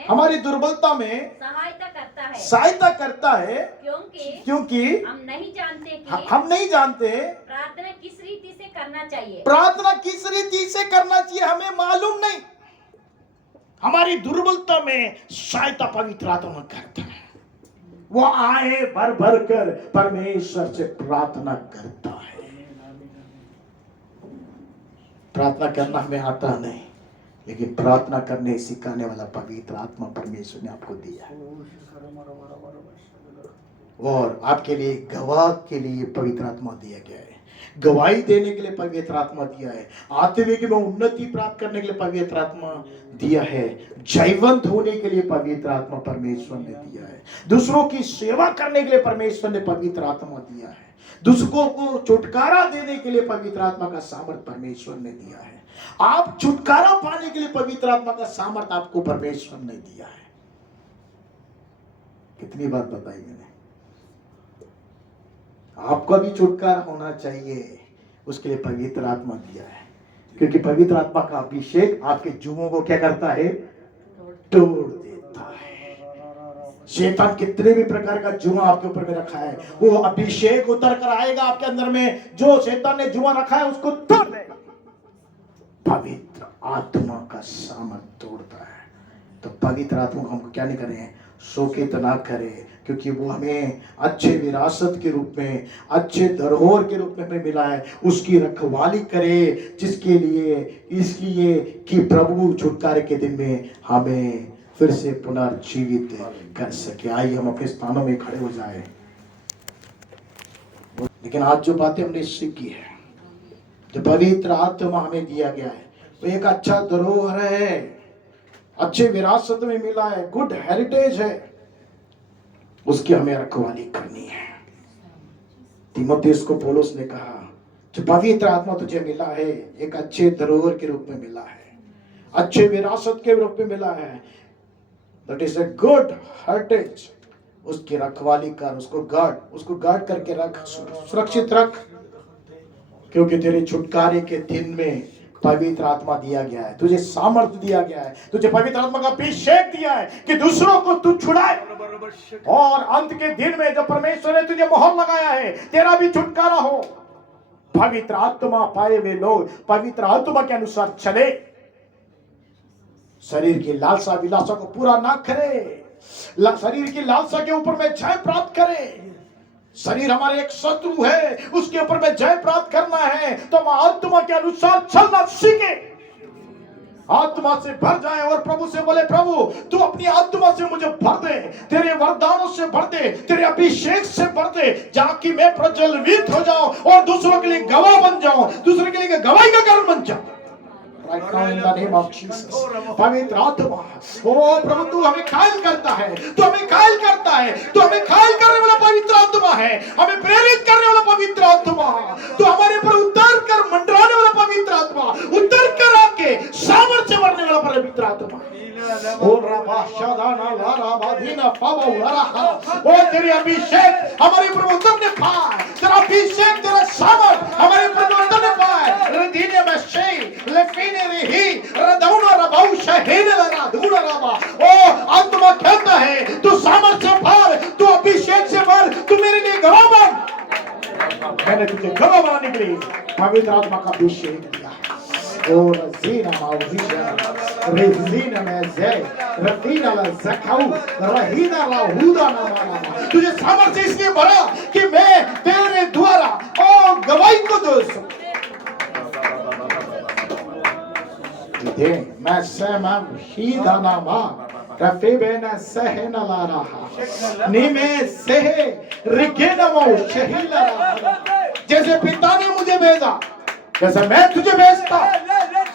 हमारी दुर्बलता में सहायता करता है क्योंकि हम नहीं जानते प्रार्थना किस रीति से करना चाहिए, हमें मालूम नहीं। हमारी दुर्बलता में सहायता पवित्र आत्मा करता है। वो आए भर भर कर परमेश्वर से प्रार्थना करता है। प्रार्थना करना हमें आता नहीं, लेकिन प्रार्थना करने सिखाने वाला पवित्र आत्मा परमेश्वर ने आपको दिया है। और आपके लिए गवाह के लिए पवित्र आत्मा दिया गया है, गवाही देने के लिए पवित्र आत्मा दिया है, आत्मिक में उन्नति प्राप्त करने के लिए पवित्र आत्मा दिया है, जयवंत होने के लिए पवित्र आत्मा परमेश्वर ने दिया है, दूसरों की सेवा करने के लिए परमेश्वर ने पवित्र आत्मा दिया है, दूसरों को छुटकारा देने के लिए पवित्र आत्मा का सामर्थ परमेश्वर ने दिया है। आप छुटकारा पाने के लिए पवित्र आत्मा का सामर्थ आपको परमेश्वर ने दिया है। कितनी बात बताई मैंने? आपका भी छुटकारा होना चाहिए, उसके लिए पवित्र आत्मा दिया है। क्योंकि पवित्र आत्मा का अभिषेक आपके जुओं को क्या करता है? तोड़ देता है। शैतान कितने भी प्रकार का जुआ आपके ऊपर में रखा है, वो अभिषेक उतर कर आएगा आपके अंदर में, जो शैतान ने जुआ रखा है उसको तोड़ देगा। पवित्र आत्मा का सामर्थ्य तोड़ता है। तो पवित्र आत्मा को हमको क्या नहीं करें? शोकित ना करें, क्योंकि वो हमें अच्छे विरासत के रूप में, अच्छे धरोहर के रूप में हमें मिला है। उसकी रखवाली करे, जिसके लिए, इसलिए कि प्रभु छुटकारे के दिन में हमें फिर से पुनर्जीवित कर सके। आइए हम अपने स्थानों में खड़े हो जाएं। लेकिन आज जो बातें हमने सीखी है, जो पवित्र आत्मा हमें दिया गया है, वो एक अच्छा धरोहर है, अच्छे विरासत में मिला है, गुड हेरिटेज है, उसकी हमें रखवाली करनी है। तीमुथियुस को पौलुस ने कहा, जो पवित्र आत्मा तुझे मिला है, एक अच्छे धरोहर के रूप में मिला है, अच्छे विरासत के रूप में मिला है, that is a good heritage. उसकी रखवाली कर, उसको गार्ड करके रख, सुरक्षित रख, क्योंकि तेरे छुटकारे के दिन में पवित्र आत्मा दिया गया है, तुझे सामर्थ्य दिया गया है, तुझे पवित्र आत्मा का अभिषेक दिया है कि दूसरों को तू छुड़ाए। और अंत के दिन में जब परमेश्वर ने तुझे मोहर लगाया है, तेरा भी छुटकारा हो। पवित्र आत्मा पाए हुए लोग पवित्र आत्मा के अनुसार चले, शरीर की लालसा विलासा को पूरा ना करे, शरीर की लालसा के ऊपर में जय प्राप्त करे। शरीर हमारे एक शत्रु है, उसके ऊपर में जय प्राप्त करना है तो हम आत्मा के अनुसार चलना सीखे, आत्मा से भर जाए और प्रभु से बोले, प्रभु तू अपनी आत्मा से मुझे भर दे, तेरे वरदानों से भर दे, तेरे अभिषेक से भर दे, जाकि मैं प्रज्वलित हो जाऊं और दूसरों के लिए गवाह बन जाऊं, दूसरों के लिए गवाही का कारण बन जाऊं। Right now in the name of Jesus, पवित्र आत्मा, ओ प्रभु तू हमें घायल करता है, तू हमें घायल करता है, तू हमें घायल करने वाला पवित्र आत्मा है, हमें प्रेरित करने वाला पवित्र आत्मा, तू हमारे पर उतर कर मंडराने वाला पवित्र आत्मा, उतर कर आके सामर्थ्य बढ़ने वाला पवित्र आत्मा। ओ रबा शादाना लारा बादीना फाबा उलारा, ओ तेरे अभिषेक हमारे पर उतरने पाए, तेरा अभिषेक, तेरा सामर्थ हमारे पर उतरने पाए। रदीने में शे लेफिने रही रदौना रबाउ शहीने लरा धूना रबा। ओ आत्मा कहता है तू सामर्थ्य से भर, तू अभिषेक से भर, तू मेरे लिए गवाह बन। मैंने तुझे गवाह बनाने के लिए पवित्र आत्मा का अभिषेक दिया। ओ रजीना माउजिया रेजीना में जे रतीना ला जखाऊ रहीना ला हुदा ना माना, तुझे सामर्थ्य इसलिए भरा कि मैं तेरे द्वारा ओ गवाही को दे सकूं। दे मैं समा हीदाना मा रफेबेना सहना ला रहा निमे सहे रिकेना मो शहीला, जैसे पिता ने मुझे भेजा, जैसे मैं तुझे भेजता,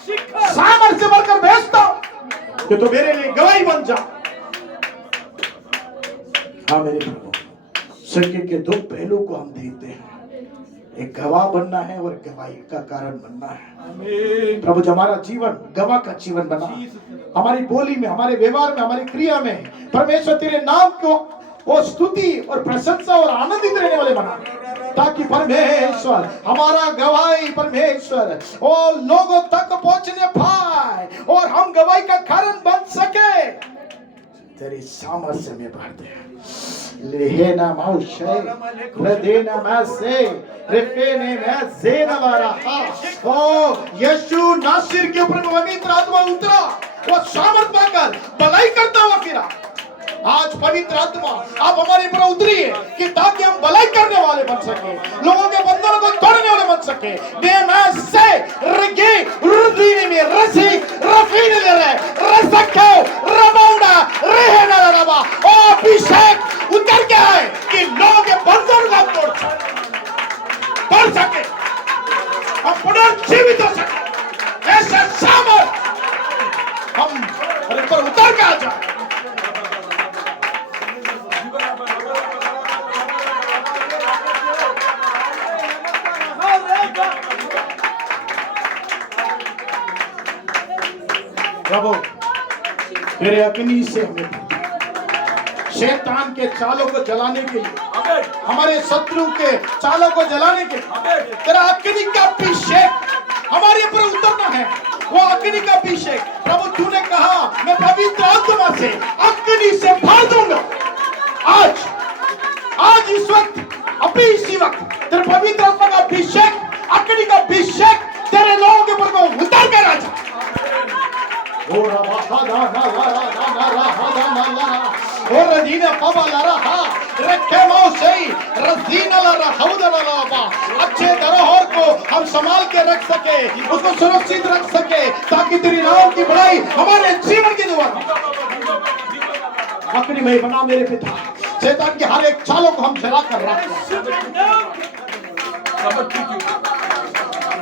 सामर्थ्य से भरकर भेजता कि तू मेरे लिए गवाही बन जा। हाँ मेरे प्रभु, सत्य के दो पहलू को हम देखते हैं, एक गवाह बनना है और गवाही का कारण बनना है। प्रभु जब हमारा जीवन गवाह का जीवन बना, हमारी बोली में, हमारे व्यवहार में, हमारी क्रिया में परमेश्वर तेरे नाम को वो स्तुति और प्रशंसा और आनंदित रहने वाले बना, ताकि परमेश्वर हमारा गवाही परमेश्वर और लोगों तक पहुंचने पाए और हम गवाही का कारण बन सके। तेरी सामर्थ्य में भर दे। लेहेना माउशे रदेना मासे रेफेने में जेना वारा। ओ यीशु नासिर के ऊपर पवित्र आत्मा उतरा, वो सामर्थ पाकर भलाई करता हुआ फिरा। आज पवित्र आत्मा आप हमारे ऊपर उतरिए कि ताकि हम भलाई करने वाले बन सके, लोगों के बंधनों को तोड़ने वाले बन सके। से रगे रुदीने में रसी रफीने ले रहे रसको रबाउडा रहना रबा। ओ अभिषेक उतर के आए कि लोगों के बंधनों को तोड़ सके, हम पुनर्जीवित हो सके। ऐसा सामर्थ हम ऊपर उतर के आ जाए। प्रभु तेरे अग्नि से हमें शैतान के चालों को जलाने के लिए, हमारे शत्रु के चालों को जलाने के लिए तेरा अग्नि का अभिषेक हमारे ऊपर उतरना अग्नि का अभिषेक। प्रभु तूने कहा मैं पवित्र आत्मा से अग्नि से भर दूंगा। आज इस वक्त, अभी इसी वक्त तेरे पवित्र आत्मा का अभिषेक, अग्नि का अभिषेक तेरे लोगों के ऊपर को उतर कर आ जा। अच्छे धरोहर को हम संभाल के रख सके, उसको सुरक्षित रख सके, ताकि तेरी नाम की बड़ाई हमारे जीवन के द्वारा। अपनी में बना मेरे पिता, शैतान की हर एक चालों को हम जला कर रख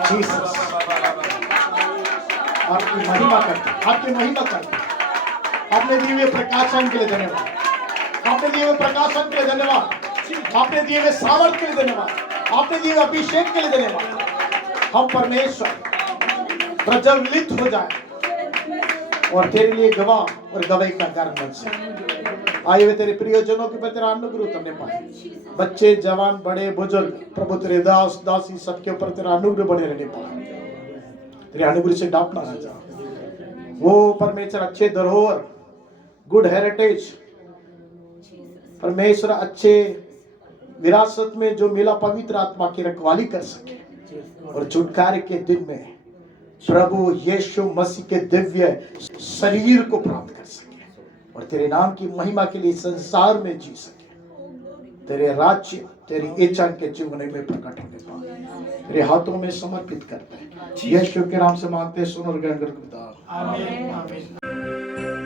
जीसस। आपकी महिमा करते, आपकी महिमा करते। आपने दिए हुए प्रकाशन के लिए धन्यवाद, आपने दिए हुए प्रकाशन के लिए धन्यवाद, आपने दिए हुए सामर्थ के लिए धन्यवाद, आपने दिए हुए अभिषेक के लिए धन्यवाद। हम परमेश्वर प्रज्वलित हो जाए और तेरे लिए गवाह और गवाही का कारण बन सके। आए हुए तेरे प्रियजनों के प्रति तेरा अनुग्रह तुमने पाया, बच्चे जवान बड़े बुजुर्ग, प्रभु तेरे दास दासी सबके ऊपर तेरा अनुग्रह बने रहने पाया। तेरे अनुग्रह से डांपना ना चाह वो परमेश्वर अच्छे धरोहर, गुड हेरिटेज, परमेश्वर अच्छे विरासत में जो मिला पवित्र आत्मा की रखवाली कर सके और छुटकारे के दिन में प्रभु यीशु मसीह के दिव्य शरीर को प्राप्त कर सके और तेरे नाम की महिमा के लिए संसार में जी सके। तेरे राज्य, तेरी इच्छा के जीवन में प्रकट होने पाए। तेरे हाथों में समर्पित करते हैं, यीशु के नाम से मांगते, सुन और ग्रहण कर। आमीन।